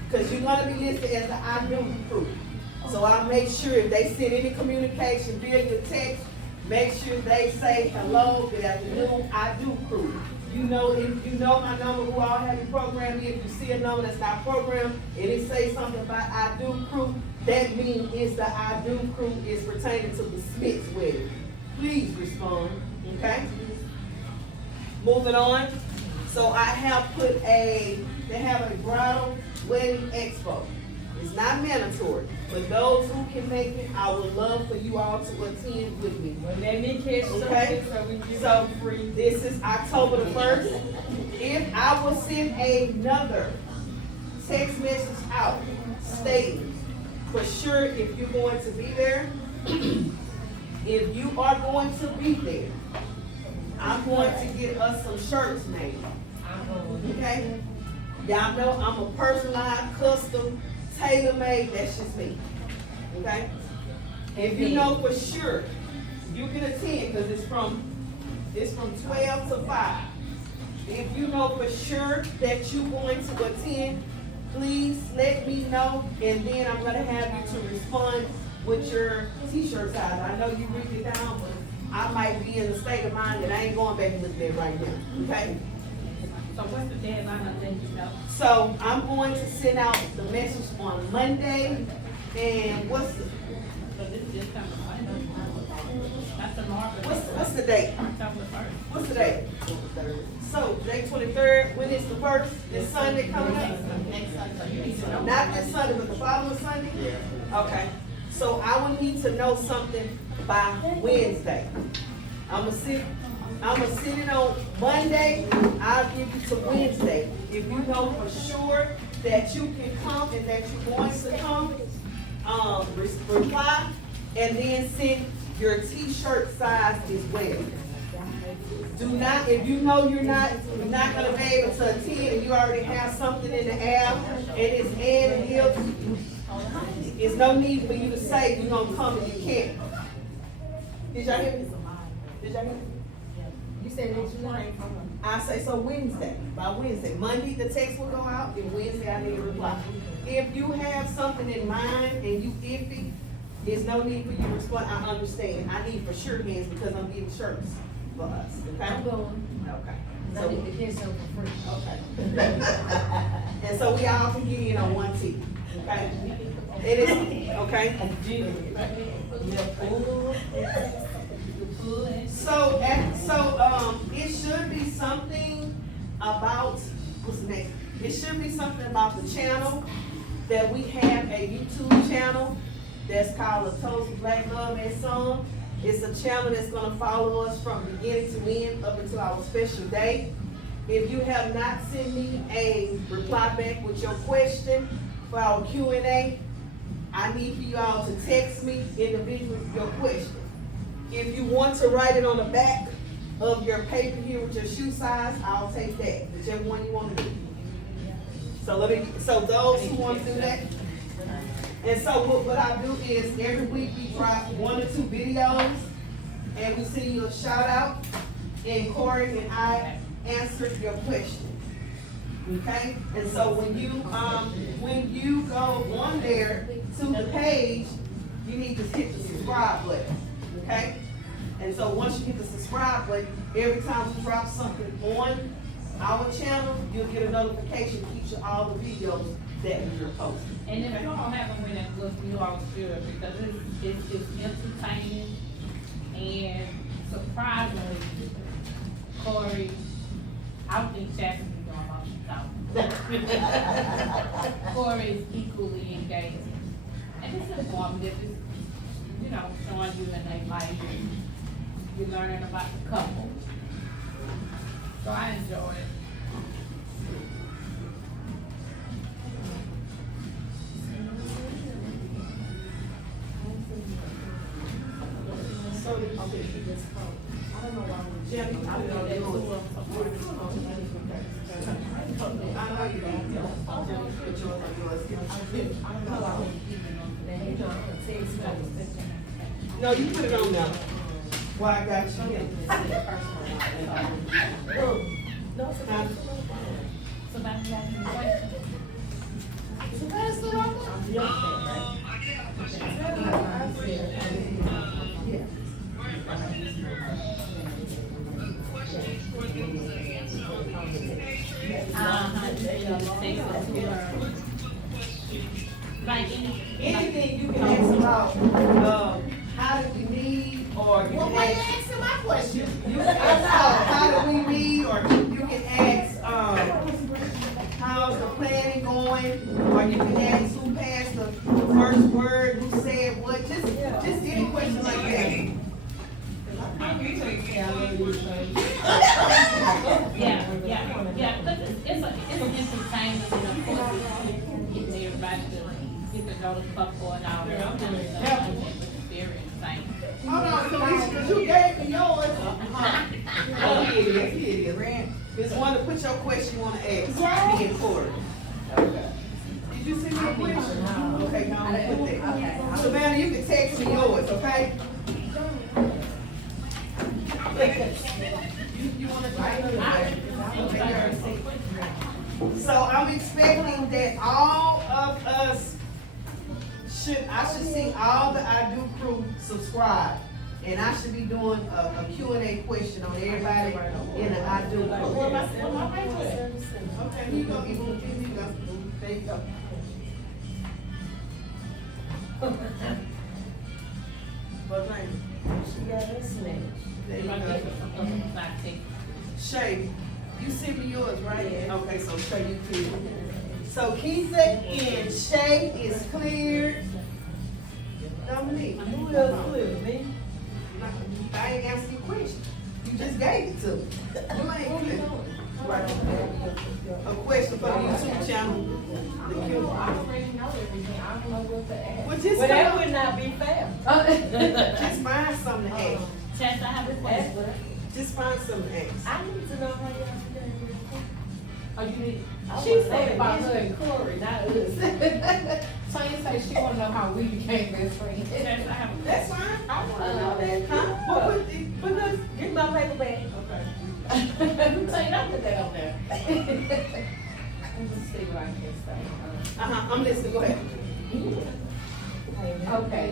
cause you're gonna be listed as the I do crew. So I'll make sure if they send any communication via your text, make sure they say, hello, good afternoon, I do crew. You know, if you know my number, who all have you programmed, if you see a number that's not programmed, and it say something about I do crew, that means it's the I do crew is pertaining to the Smith's wedding. Please respond, okay? Moving on, so I have they have a bridal wedding expo. It's not mandatory, but those who can make it, I would love for you all to attend with me. Well, let me catch Okay. something so we can So, get free. this is October the 1st. If I will send another text message out stating for sure if you're going to be there, if you are going to be there, I'm going to get us some shirts made, okay? Y'all know I'm a personalized, custom, tailor-made, that's just me, okay? If you know for sure, you can attend, cause it's from 12 to 5. If you know for sure that you're going to attend, please let me know, and then I'm gonna have you to respond with your t-shirt size. I know you written it down, but I might be in a state of mind that I ain't going back and looking at it right now, okay? So what's the deadline of letting you know? So I'm going to send out the message on Monday, and So this is just coming Monday. That's tomorrow. what's the date? October the 1st. What's the date? So, Day 23rd, when is the first, this Sunday coming up? Not this Sunday, but the following Sunday? Okay, so I will need to know something by Wednesday. I'ma send it on Monday, I'll give you to Wednesday. If you know for sure that you can come and that you're going to come, reply, and then send your t-shirt size as well. Do not, if you know you're not gonna be able to attend and you already have something in the air and it's Ed and Hill, there's no need for you to say you're gonna come and you can't. Did y'all hear me? Did y'all hear me? You said next Monday. I say so Wednesday, by Wednesday. Monday, the text will go out, and Wednesday I need a reply. If you have something in mind and you iffy, there's no need for you to respond, I understand. I need for sure hands because I'm getting shirts for us, okay? I'm going. Okay. I need to get some for free. Okay. And so we all can get in on one team, okay? It is, okay? So, it should be something about, what's the next? It should be something about the channel, that we have a YouTube channel that's called A Toast of Black Love and Song. It's a channel that's gonna follow us from beginning to end up until our special day. If you have not sent me a reply back with your question for our Q&A, I need for you all to text me individually your question. If you want to write it on the back of your paper here with your shoe size, I'll take that, whichever one you want to do. So those who want to do that. And so what I do is every week we drop 1 or 2 videos and we send you a shout out and Corey and I answer your question. Okay? And so when you go on there to the page, you need to hit the subscribe button. Okay? And so once you hit the subscribe button, every time we drop something on our channel, you'll get a notification that keeps you all the videos that we're posting. And if you all haven't went and looked, you all should, because it's entertaining and surprisingly, Corey, I think Chastity doing most of Corey is equally engaging. And it's informative, it's, you know, showing you in their life, you're learning about the couple. So I enjoy it. So, okay, I don't know why we Jim, I don't know yours. I know you don't. But yours are yours. No, you put it on now. Well, I got you. No, it's Huh? So somebody got any questions? I did have a question. Question is for them to answer on the page. Like Anything you can ask about, how do we meet, or you can ask. answer my question. You can ask, how do we meet, or you can ask, how's the planning going, or you can ask who passed the first word, who said what, just any question like that. Yeah, because it's entertainment, and of course, it's getting everybody to get to know the couple and all that. I'm doing something very entertaining. Hold on, Felicia, 'cause you gave me yours. Oh, here it is. Just want to put your question you want to ask, me and Corey. Did you send me a question? Okay, go on, put that. Savannah, you can text me yours, okay? You want to try it? So I'm expecting that all of us I should see all the I Do crew subscribe. And I should be doing a Q&A question on everybody in the I Do crew. Okay, here you go, here you go. There you go. But like, She got her snatch. there you go. Shay, you sent me yours, right? Yeah. Okay, so Shay, you cleared. So Keisha and Shay is cleared. Dominique. Who else clear, me? I ain't answering your question. You just gave it to me. You ain't clear. Right. A question for the YouTube channel. The Q. I already know everything, I don't know what to ask. Well, just Well, that come- would not be fair. just find something to ask. Chance, I have a Ask question. her. Just find something to ask. I need to know how y'all doing. Oh, you need, She said about her and Corey, not us. So you say she wanna know how we became best friends. Chance, I have a That's fine. I wanna know that. Huh? What put the? Because, get my paper back. Okay. So you don't put that on there. Let me see what I can say. I'm listening. Go ahead. Okay.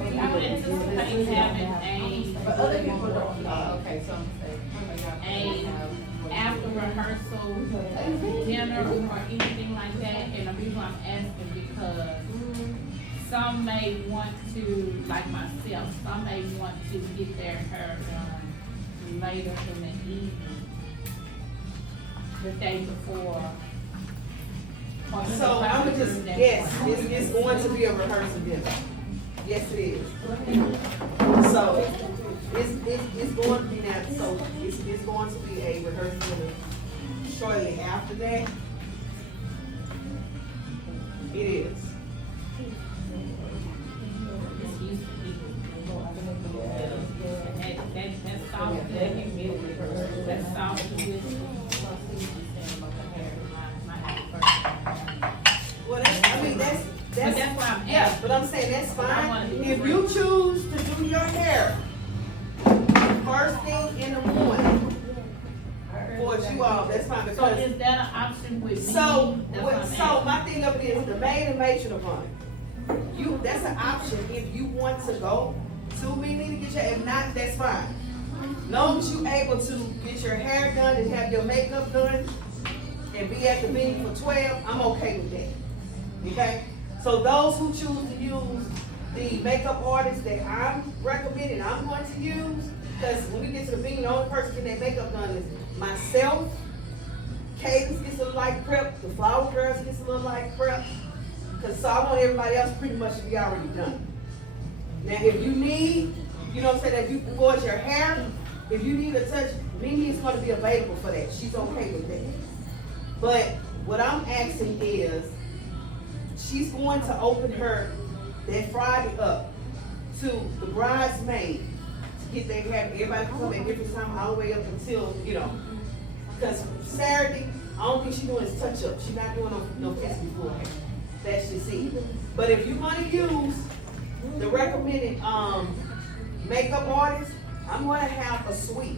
I would anticipate having But other people don't. Okay, so I'm saying. after rehearsal dinner or anything like that, and the reason I'm asking because some may want to, like myself, some may want to get their hair done later in the evening, the day before. or the So I'm gonna just that guess, morning. it's going to be a rehearsal dinner. Yes, it is. So, it's going to be now, so it's going to be a rehearsal dinner shortly after that. It is. It's used to be. That's soft, that's soft with. Well, that's, But that's what I'm yeah, asking. but I'm saying that's I wanna fine. do If it. you choose to do your hair first thing in the morning, for you all, that's fine, So because, is that an option with me? so, That's what I'm so asking. my thing of it is, the maid and matron of honor. That's an option if you want to go to meeting to get your, if not, that's fine. Long as you able to get your hair done and have your makeup done and be at the meeting for 12, I'm okay with that. Okay? So those who choose to use the makeup artist that I'm recommending, I'm going to use, because when we get to the meeting, the only person getting their makeup done is myself. Cadence gets a little light prep, the flower girls gets a little light prep, because so I want everybody else pretty much to be already done. Now, if you need, you know what I'm saying, if you gorge your hair, if you need a touch, Mimi is going to be available for that. She's okay with that. But what I'm asking is, she's going to open her that Friday up to the bridesmaid to get their hair. Everybody can come at different time all the way up until, you know, because Saturday, I don't think she's doing is touch up. She's not doing no fancy full hair. That's just it. But if you want to use the recommended makeup artist, I'm going to have a suite.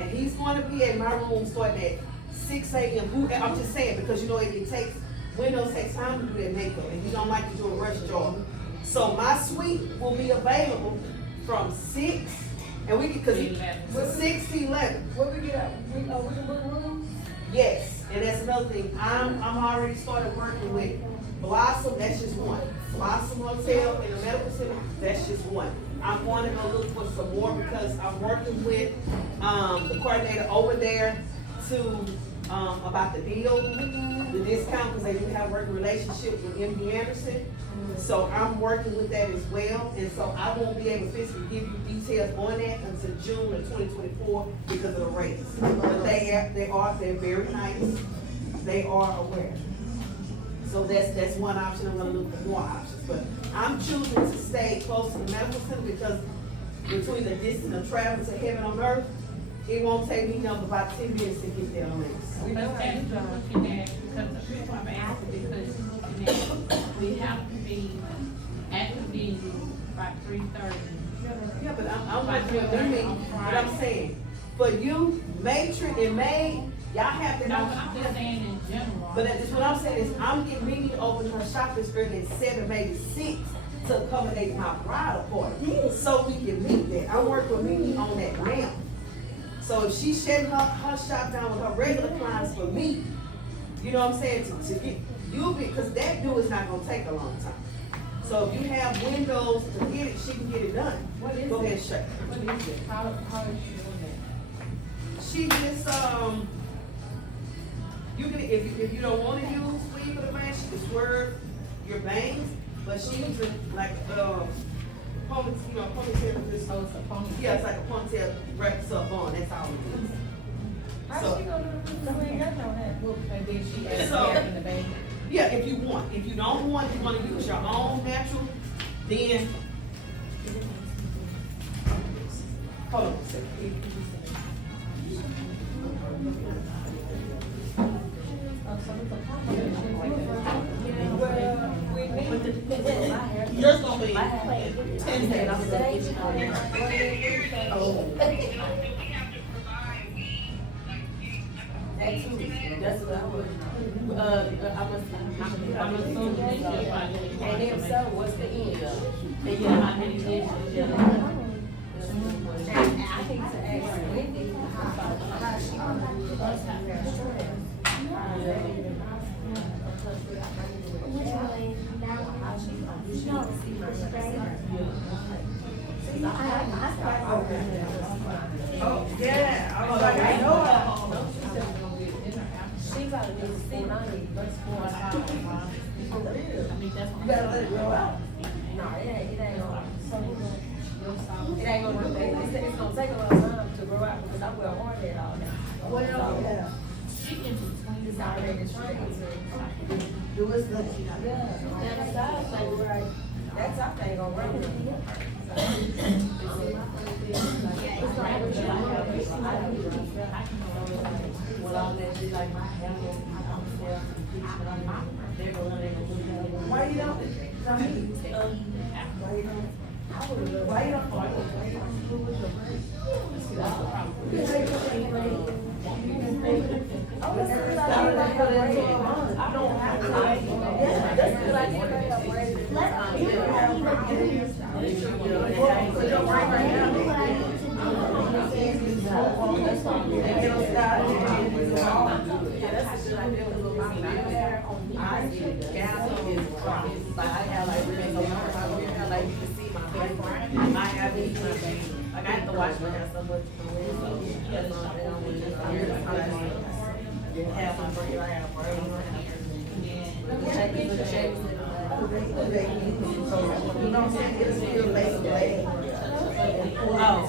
And he's going to be at my room starting at 6 AM, I'm just saying, because you know, it takes, windows takes time to do that makeup, and you don't like to do a rush job. So my suite will be available from 6, and we can, cause you, 6 to 11. What we get out, we can book rooms? Yes, and that's another thing, I'm already started working with Blossom, that's just one. Blossom Hotel and the Medical Center, that's just one. I'm going to go look for some more because I'm working with, the coordinator over there to, about the deal, the discount, because they do have a working relationship with MD Anderson. So I'm working with that as well, and so I won't be able to physically give you details on that until June of 2024 because of the rates. But they're very nice, they are aware. So that's one option. I'm gonna look for more options, but I'm choosing to stay close to the medical center because between the distance of travel to heaven on earth, it won't take me nothing about 10 minutes to get there on this. But that's looking at, because the people I'm asking, because looking at, we have to be at the venue by 3:30. Yeah, but I'm working with them, but I'm saying, for you, matron and maid, y'all have to. No, I'm just saying in general. But that's what I'm saying is, I'm getting ready to open her shop this early at 7, maybe 6, to accommodate my bridal party, so we can meet that. I'm working with Mimi on that now. So if she's shutting her shop down with her regular clients for me, you know what I'm saying, to get, you'll be, because that do is not gonna take a long time. So if you have windows to get it, she can get it done. What is Go it? ahead and shut. What is it? How is she doing She just, you can, if you don't wanna use weave for the man, she can swerve your bangs, but she uses like, ponytail, you know, ponytail with this. that? So it's a pony. Yeah, it's like a ponytail wraps up on, that's all it is. How So- she gonna do this? We ain't got no that. And then she has So- hair in the baby. Yeah, if you want, if you don't want, you wanna use your own natural, then. Hold on a second. Well, we need. Yours gonna be 10 days. Do we have to provide weed, like, That's what I was, I'm assuming that she'll probably. and if so, what's the end? And yeah, how many dishes, yeah. And I think to ask Wendy how she gonna do us have their stress. Oh, yeah, I was like, I know her. She gotta do the same money, but You gotta let it grow out. no, it ain't gonna. It ain't gonna do that. It's gonna take a lot of time to grow out because I wear a hard head all day. Well, yeah. She in between. It's already trained to. Do it, let you Yeah, and the side thing, right, that's our thing on road. Why you don't? Why you don't? I don't have to. Yeah, that's because I didn't bring up I got to watch my hair so much. Have my braid, I have braids. You know what I'm saying? It's still late. Oh.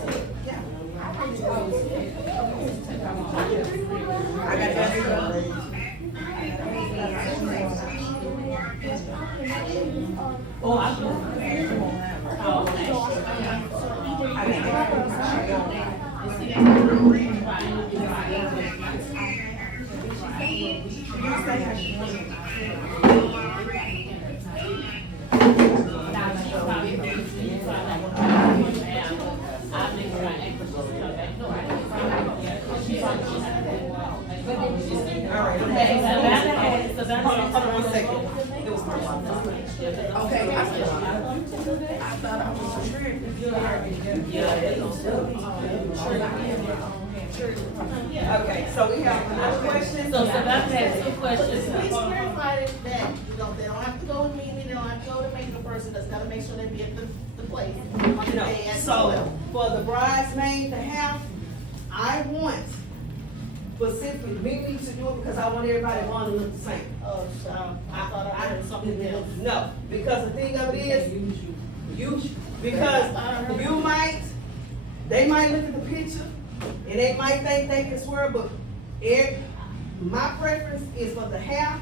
I got everything. Oh, I do. Oh, okay. Okay, I thought I was tripping. Yeah, they gonna sell Okay, so we have another question? So Savannah has two questions. Please clarify that, you know, they don't have to go to meeting, they don't have to go to makeup person, that's gotta make sure they be at the place. on the No, day at so 12. for the bridesmaid to have, I want specifically me to do it because I want everybody to want to look the same. Oh, so I thought I heard something else. No, because the thing of it is, because you might, they might look at the picture and they might think they can swear, but my preference is for the hair,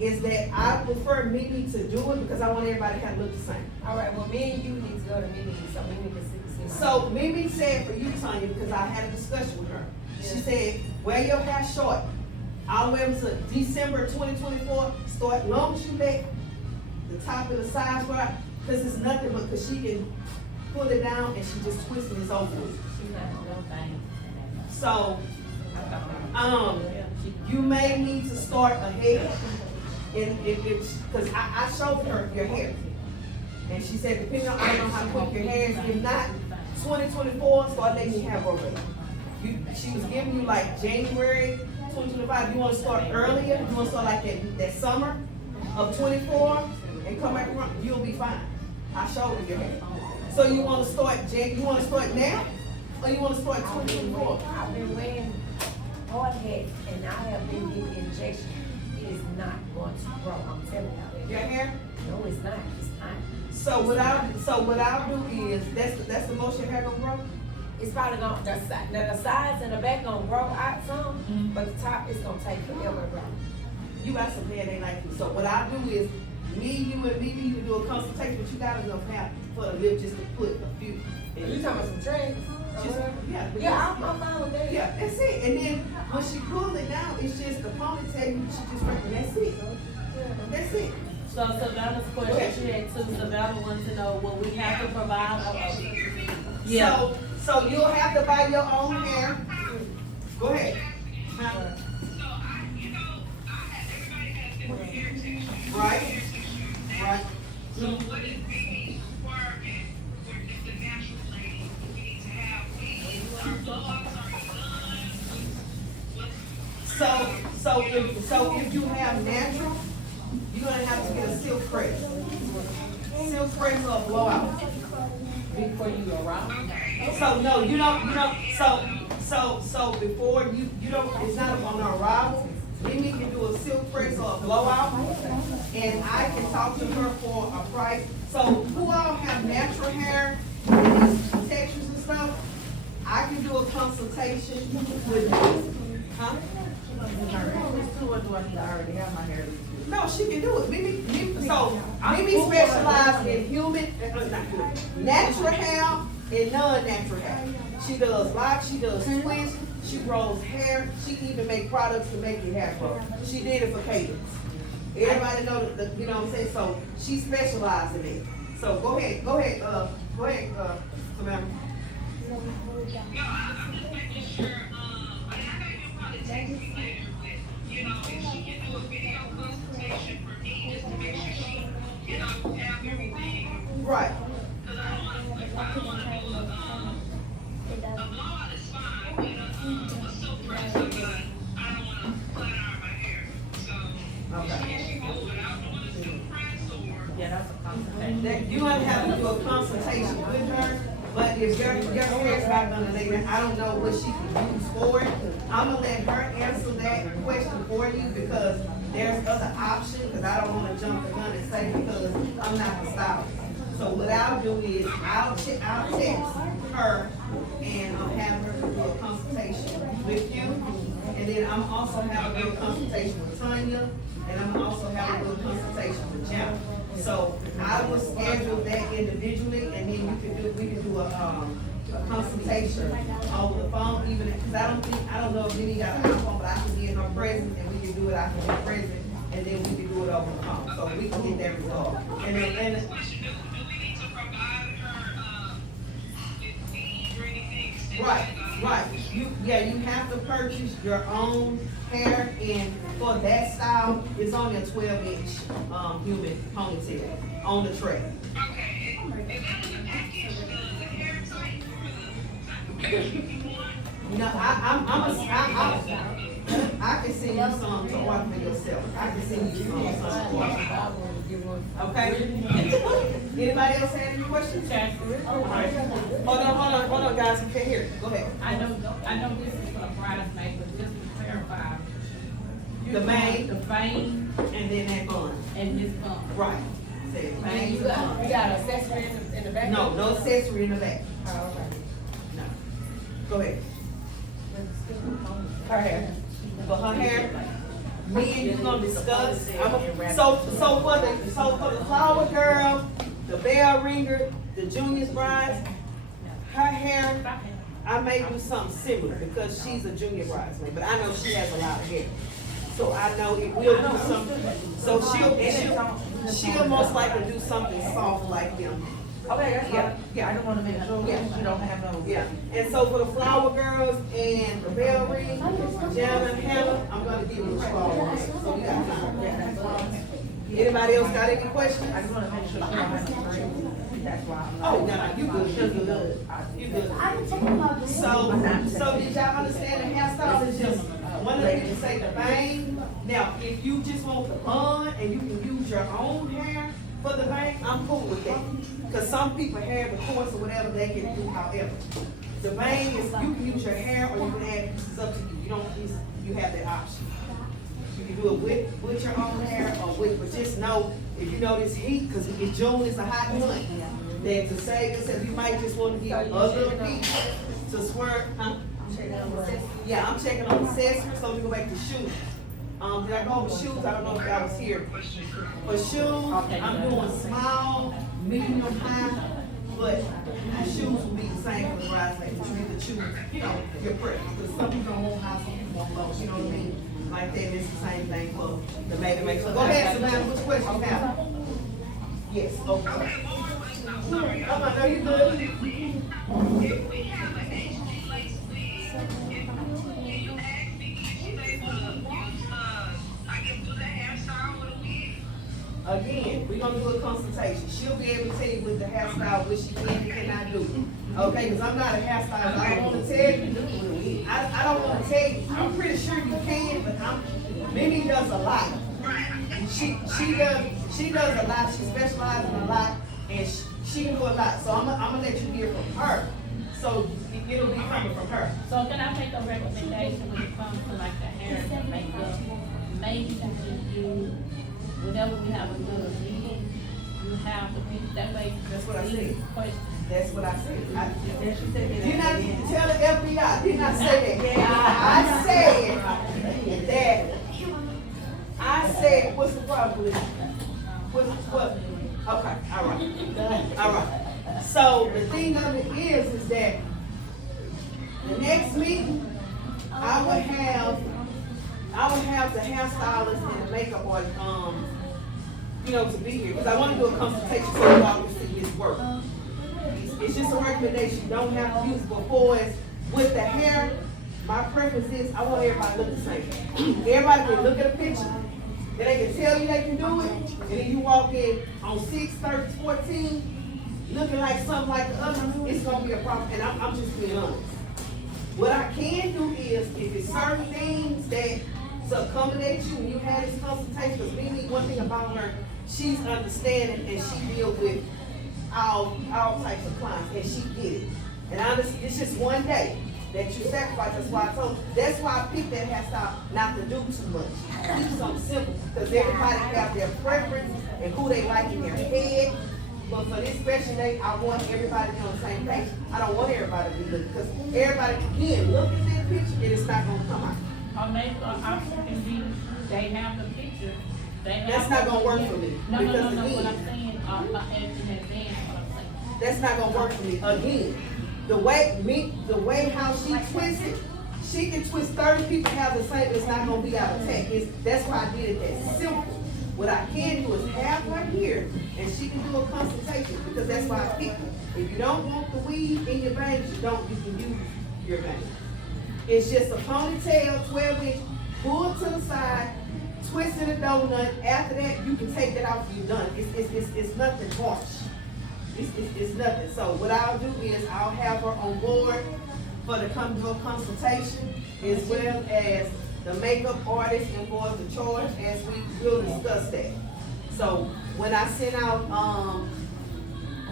is that I prefer Mimi to do it because I want everybody to kind of look the same. All right, well, me and you need to go to Mimi, so Mimi can see. So Mimi said for you, Tanya, because I had a discussion with her. She said, wear your hair short. I'll wear them to December 2024, start long as you let the top of the sides right, because it's nothing but, because she can pull it down and she just twists it, it's over with. So, you may need to start ahead, because I showed her your hair. And she said, depending on, I don't know how quick your hair is, if not, 2024, start letting your hair grow back. She was giving you like January 2025, you wanna start earlier, you wanna start like that summer of 24, and come back around, you'll be fine. I showed her your hair. So you wanna start now, or you wanna start 2024? I've been wearing hard hat and I have been getting injection. It is not going to grow, I'm telling y'all. Your hair? No, it's not, it's not. So what I'll do is, that's the most your hair gonna grow? It's probably gonna, the sides and the back gonna grow out some, but the top is gonna take forever to grow. You got some hair they like you. So what I'll do is, you and Mimi, you can do a consultation, but you got enough hair for the lip just to put a few. You talking about some dreads? Just, yeah. Yeah, I'm fine with that. Yeah, that's it. And then when she pull it down, it's just the ponytail, you should just reckon, that's it. That's it. So Savannah's question, she had two, Savannah wanted to know, will we have to provide Yeah. So you'll have to buy your own hair. Go ahead. So everybody has different hair texture. Right. Hair texture. Right. So what is Mimi's requirement for just a natural lady? We need to have weeds, our blogs, our guns. So if you have natural, you're gonna have to get a silk press. Silk press or a blowout. before you arrive? So no, you don't, so before you don't, it's not on arrival. Mimi can do a silk press or a blowout, and I can talk to her for a price. So who all have natural hair, and textures and stuff, I can do a consultation with you. Huh? No, she can do it. Mimi specializes in natural hair and non-natural hair. She does locks, she does twists, she grows hair, she even make products to make your hair grow. She did it for Cadence. Everybody know you know what I'm saying? So she specializes in it. So go ahead, Samantha. No, I'm just making sure, I know you'll probably text me later, but, you know, if she can do a video consultation for me, just to make sure she, you know, have everything. Right. Cause I don't wanna do a blowout is fine, but a silk press, I don't wanna flat iron my hair. So, if she can do it, I don't want a silk press or. Yeah, that's a consultation. You gonna have to do a consultation with her, but if your hair's not gonna lay there, I don't know what she can use for it. I'm gonna let her answer that question for you because there's other options, because I don't wanna jump the gun and say because I'm not the stylist. So what I'll do is, I'll text her and I'll have her do a consultation with you. And then I'm also having a consultation with Tanya, and I'm also having a consultation with Jim. So I will schedule that individually, and then we can do a consultation over the phone, even, because I don't know if Minnie got an iPhone, but I can be in her presence, and we can do it out in her presence, and then we can do it over the phone, so we can get that resolved. And Question, do we need to provide her, with fees or anything? right, you Yeah, you have to purchase your own hair, and for that style, it's only a 12-inch, human ponytail on the tray. Okay, is that in the package, the hair type or the? No, I can send you some to order for yourself. I can send you some to order. Okay? Anybody else have any questions? Alright. Hold on, guys, we can't hear it. Go ahead. I know this is for the bridesmaid, but just to clarify. The main, The vein and then that bun. and this bump. Right. Say And main you to got bun. accessory in the back? No, no accessory in the back. Oh, okay. No. Go ahead. Her hair. For her hair, me and you gonna discuss. So for the flower girl, the bell ringer, the junior's bride, her hair, I may do something similar because she's a junior bridesmaid, but I know she has a lot of hair. So I know it will do something, so she'll most likely do something soft like them. Okay, that's Yeah, fine. yeah. I just wanna make sure Yeah. you don't have no. Yeah, and so for the flower girls and the bell ring, Jana and Hannah, I'm gonna give you a flower ring, so you got time. Anybody else got any questions? I just wanna make sure you don't have no strings. That's why I'm Oh, not. no, you good, you good, you good. So did y'all understand the hairstyle is just, one of the people say the bang. Now, if you just want the bun and you can use your own hair for the bang, I'm cool with that. Cause some people have the course or whatever they can do however. The bang is, you can use your hair or you can add pieces up to you. You don't, you have that option. You can do it with your own hair or with, but just know, if you know this heat, cause it's June, it's a hot month, that to save yourself, you might just wanna get a little piece to squirt, huh? Yeah, I'm checking on accessories, so we go back to shoes. Did I go over shoes? I don't know if I was here. For shoes, I'm doing small, medium, high, but the shoes will be the same for the bridesmaid, but you need to choose, you know, your preference. Because some people don't want high, some people want low, you know what I mean? Like that, it's the same thing for the maid make. So go ahead, Savannah, which question you have? Yes, okay. Okay, one more question, I'm sorry. Come on, no, you good? If we have an HD lace wig, can you ask me if she's able to use, I guess, do the hairstyle with a wig? Again, we're gonna do a consultation. She'll be able to tell you with the hairstyle what she can and cannot do. Okay, because I'm not a hairstylist. I don't wanna tell you. I don't wanna tell you. I'm pretty sure you can, but Mimi does a lot. She does a lot. She specializes in a lot, and she can do a lot. So I'm gonna let you hear from her. So it'll be coming from her. So can I make a recommendation when it comes to like the hair and the makeup? Maybe you can just do, whenever we have a little meeting, you have the people, that way. That's what I these said. questions- That's what I said. Then she said Did not that. tell the FBI, did not say that. I said, what's the problem with it? What? Okay, all right. So the thing of it is that the next meeting, I will have the hairstylist and the makeup artist, to be here, because I want to do a consultation so you all can see his work. It's just a recommendation, you don't have to use it before. With the hair, my preference is, I want everybody to look the same. Everybody can look at a picture, and they can tell you they can do it, and then you walk in on 6/30/14, looking like something like the other, it's gonna be a problem, and I'm just being honest. What I can do is, if it's certain things that to accommodate you when you have this consultation, because Mimi, one thing about her, she's understanding and she deals with all types of clients, and she get it. And honestly, it's just one day that you sacrifice. That's why I picked that hairstyle, not to do too much. Keep something simple, because everybody have their preference and who they like in their head. But for this special day, I want everybody to be on the same page. I don't want everybody to be looking, because everybody, again, look at that picture and it's not gonna come out. Or maybe an option can be, they have the picture. That's not gonna work for me. No, Because what I'm again, saying, in advance, what I'm saying. that's not gonna work for me. Again, the way how she twists it, she can twist 30 people have the same, it's not gonna be out of tech. That's why I did it that simple. What I can do is have her here, and she can do a consultation, because that's why I picked her. If you don't want the weave in your bangs, you can use your bangs. It's just a ponytail, 12-inch, pull it to the side, twist it a donut. After that, you can take that off, you're done. It's nothing harsh. It's nothing. So what I'll do is I'll have her on board for the come do a consultation, as well as the makeup artist and for the charge, as we will discuss that. So when I send out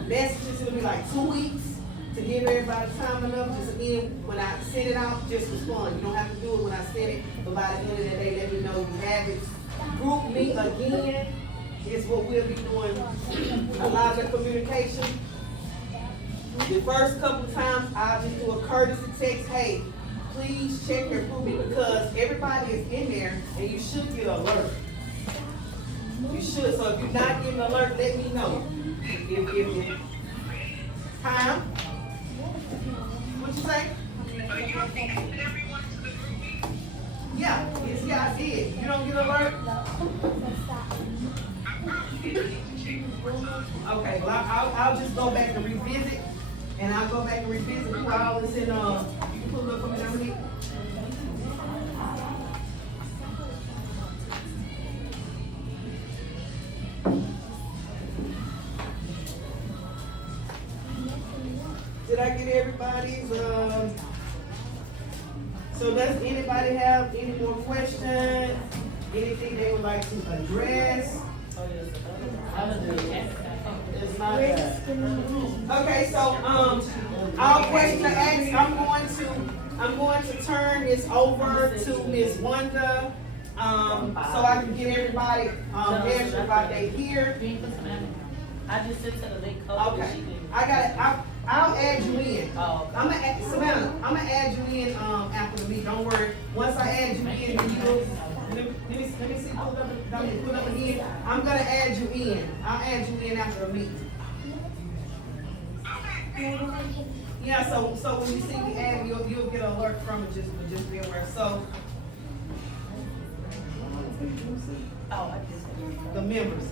messages, it'll be like 2 weeks to give everybody time enough. Just again, when I send it out, just respond. You don't have to do it when I send it, but by the end of the day, let me know you have it. Group me again is what we'll be doing, a lot of communication. The first couple times, I'll just do a courtesy text, hey, please check your grouping, because everybody is in there and you should get an alert. You should, so if you're not getting an alert, let me know. If time? What you say? So you don't think I put everyone to the group meeting? Yeah, I did. You don't get an alert? I probably did. I need to check one more time. Okay, well, I'll just go back and revisit, and I'll go back and revisit who all is in, you can pull it up for me, Dominique? Did I get everybody's, so does anybody have any more questions? Anything they would like to address? It's not bad. Okay, so, all questions asked, I'm going to turn this over to Ms. Wanda, so I can get everybody, answered about they here. I just sent her the link. Okay, I got it, I'll add you in. Oh, okay. I'm gonna add, Savannah, I'm gonna add you in, after the meeting, don't worry. Once I add you in, then you'll, let me see, pull up again. I'm gonna add you in. I'll add you in after the meeting. Yeah, so when you see me add, you'll get an alert from it, just be aware. So, the members.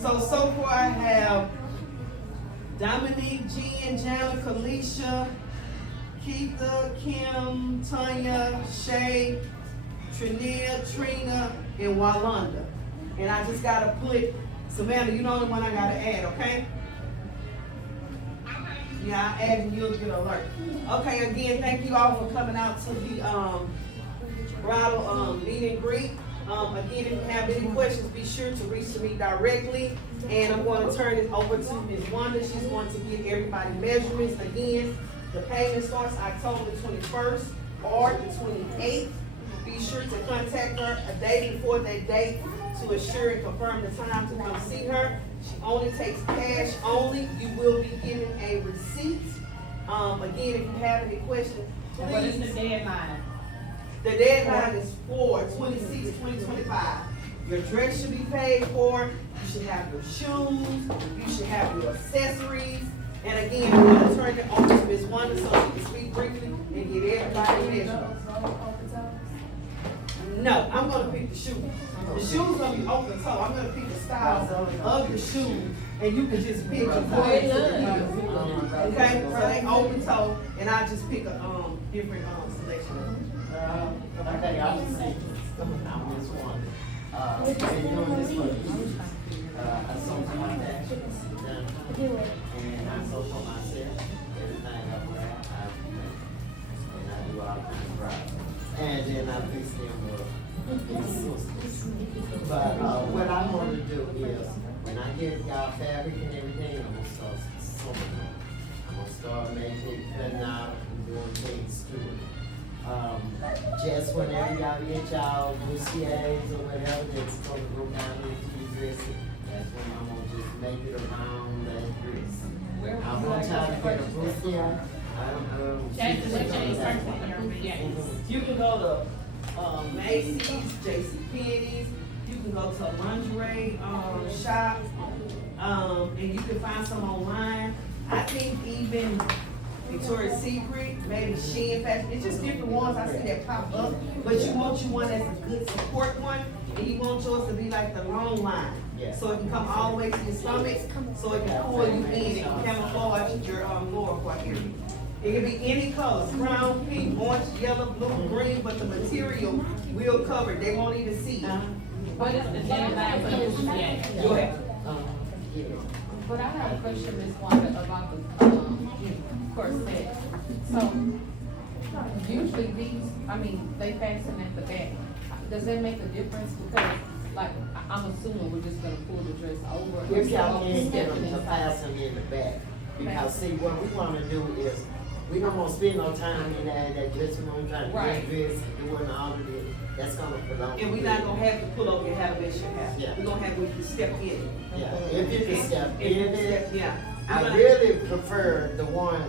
So far I have Dominique, Jen, Janet, Kalisha, Keitha, Kim, Tanya, Shay, Trinia, Trina, and Walanda. And I just gotta put, Savannah, you know the one I gotta add, okay? Yeah, I add and you'll get an alert. Okay, again, thank you all for coming out to the, bridal, meet and greet. Again, if you have any questions, be sure to reach to me directly. And I'm going to turn it over to Ms. Wanda. She's going to give everybody measurements. Again, the payment starts October the 21st or the 28th. Be sure to contact her a day before that date to assure and confirm the time to come see her. She only takes cash only. You will be given a receipt. Again, if you have any questions, And what is please. the deadline? The deadline is for 2025. Your dress should be paid for, you should have your shoes, you should have your accessories. And again, I'm gonna turn it over to Ms. Wanda so she can speak briefly and get everybody measured. No, I'm gonna pick the shoes. The shoes gonna be open toe. I'm gonna pick the style of the shoes, and you can just pick according to the heel. Okay, so they open toe, and I just pick a, different, selection. Okay, I'll just say, I'm Miss Wanda. Been doing this for years. I sold to my dad, done, and I sold for myself. Everything I wear, I make. And I do all kinds of products. And then I fix them up. But, what I'm gonna do is, when I get y'all fabric and everything, I'm gonna start sewing them. I'm gonna start making, cutting out, and doing things to it. Just whenever y'all get y'all bustiers or whatever that's gonna go down into your dressing, that's when I'm gonna just make it around that dress. I'm gonna try to get a bustier. I don't know. Change the yeah. You can go to, Macy's, JCPenney's, you can go to a lingerie, shop, and you can find some online. I think even Victoria's Secret, maybe Shein Fashion, it's just different ones I see that pop up, but you want you one that's a good support one, and you want yours to be like the long line. Yeah. So it can come all the way to your stomach, so it can pull you in and camouflage your lower part area. It can be any color, brown, pink, orange, yellow, blue, green, but the material will cover it. They won't even see it. What is the deadline for this yet? Go ahead. Yeah. But I have a question, Ms. Wanda, about the, corset. So, usually these, they fasten at the back. Does that make a difference? Because, like, I'm assuming we're just gonna pull the dress over. If y'all can't get Step them to inside. fasten in the back, because see, what we wanna do is, we don't wanna spend no time in that dressing room trying to Right. get dressed and doing all of this. That's gonna prolong. And we're not gonna have to pull over and have a mission Yeah. happen. We're gonna have, we can step in. Yeah, if you can step If you in can it, step- Yeah. I We're gonna- really prefer the one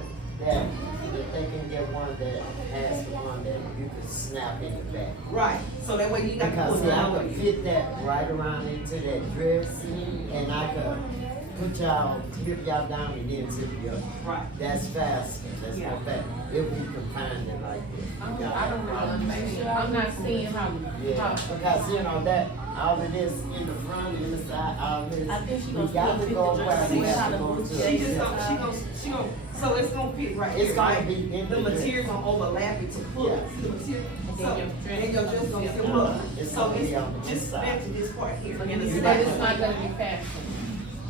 that, if they can get one that has the one that you can snap in the back. Right, so that way you got to Because pull see, it I out could with you. fit that right around into that dress, and I could put y'all, flip y'all down and then zip you up. Right. That's faster, that's Yeah. more fast, if we can find it like this. I don't really understand. I'm not seeing how. Yeah, because you know that, all of this in the front, in the side, all of this, I think she we gonna got to fit go the where dress. we have to She go gonna- to. She just gonna, so it's gonna fit right It's here, gonna right? be in The the dress. material gonna overlap it to pull it, Yeah. see the material? And So, then your dress and your is dress gonna gonna sit sit up. up. It's So gonna be on the it's just inside. back to this part here. But And it's it's not like- gonna be fastened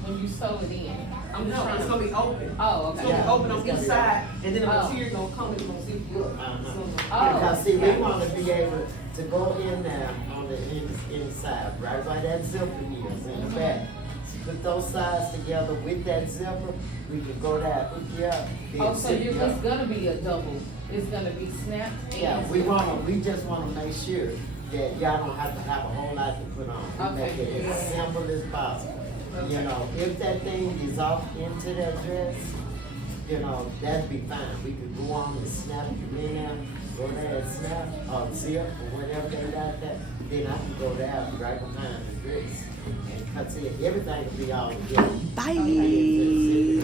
when you sew it in. I'm just No, trying it's to. gonna be open. Oh, It's okay. gonna be open on It's each gonna be side, and then the Oh. material gonna come, it's gonna zip you up. Uh-huh. So- Oh. Because see, we wanna be able to go in there on the inside, right where that zipper is in the back. Put those sides together with that zipper, we can go there, hook you up, then Oh, so zip you're, you it's up. gonna be a double, it's gonna be snapped and. Yeah, we just wanna make sure that y'all don't have to have a whole lot to put on. We make Okay. it as simple as possible. You know, if that thing is off into that dress, you know, that'd be fine. We could go on and snap you in there, go there and snap, or zip, or whatever they got there. Then I can go there right behind the dress. And cut it, everything will be all together. Bye.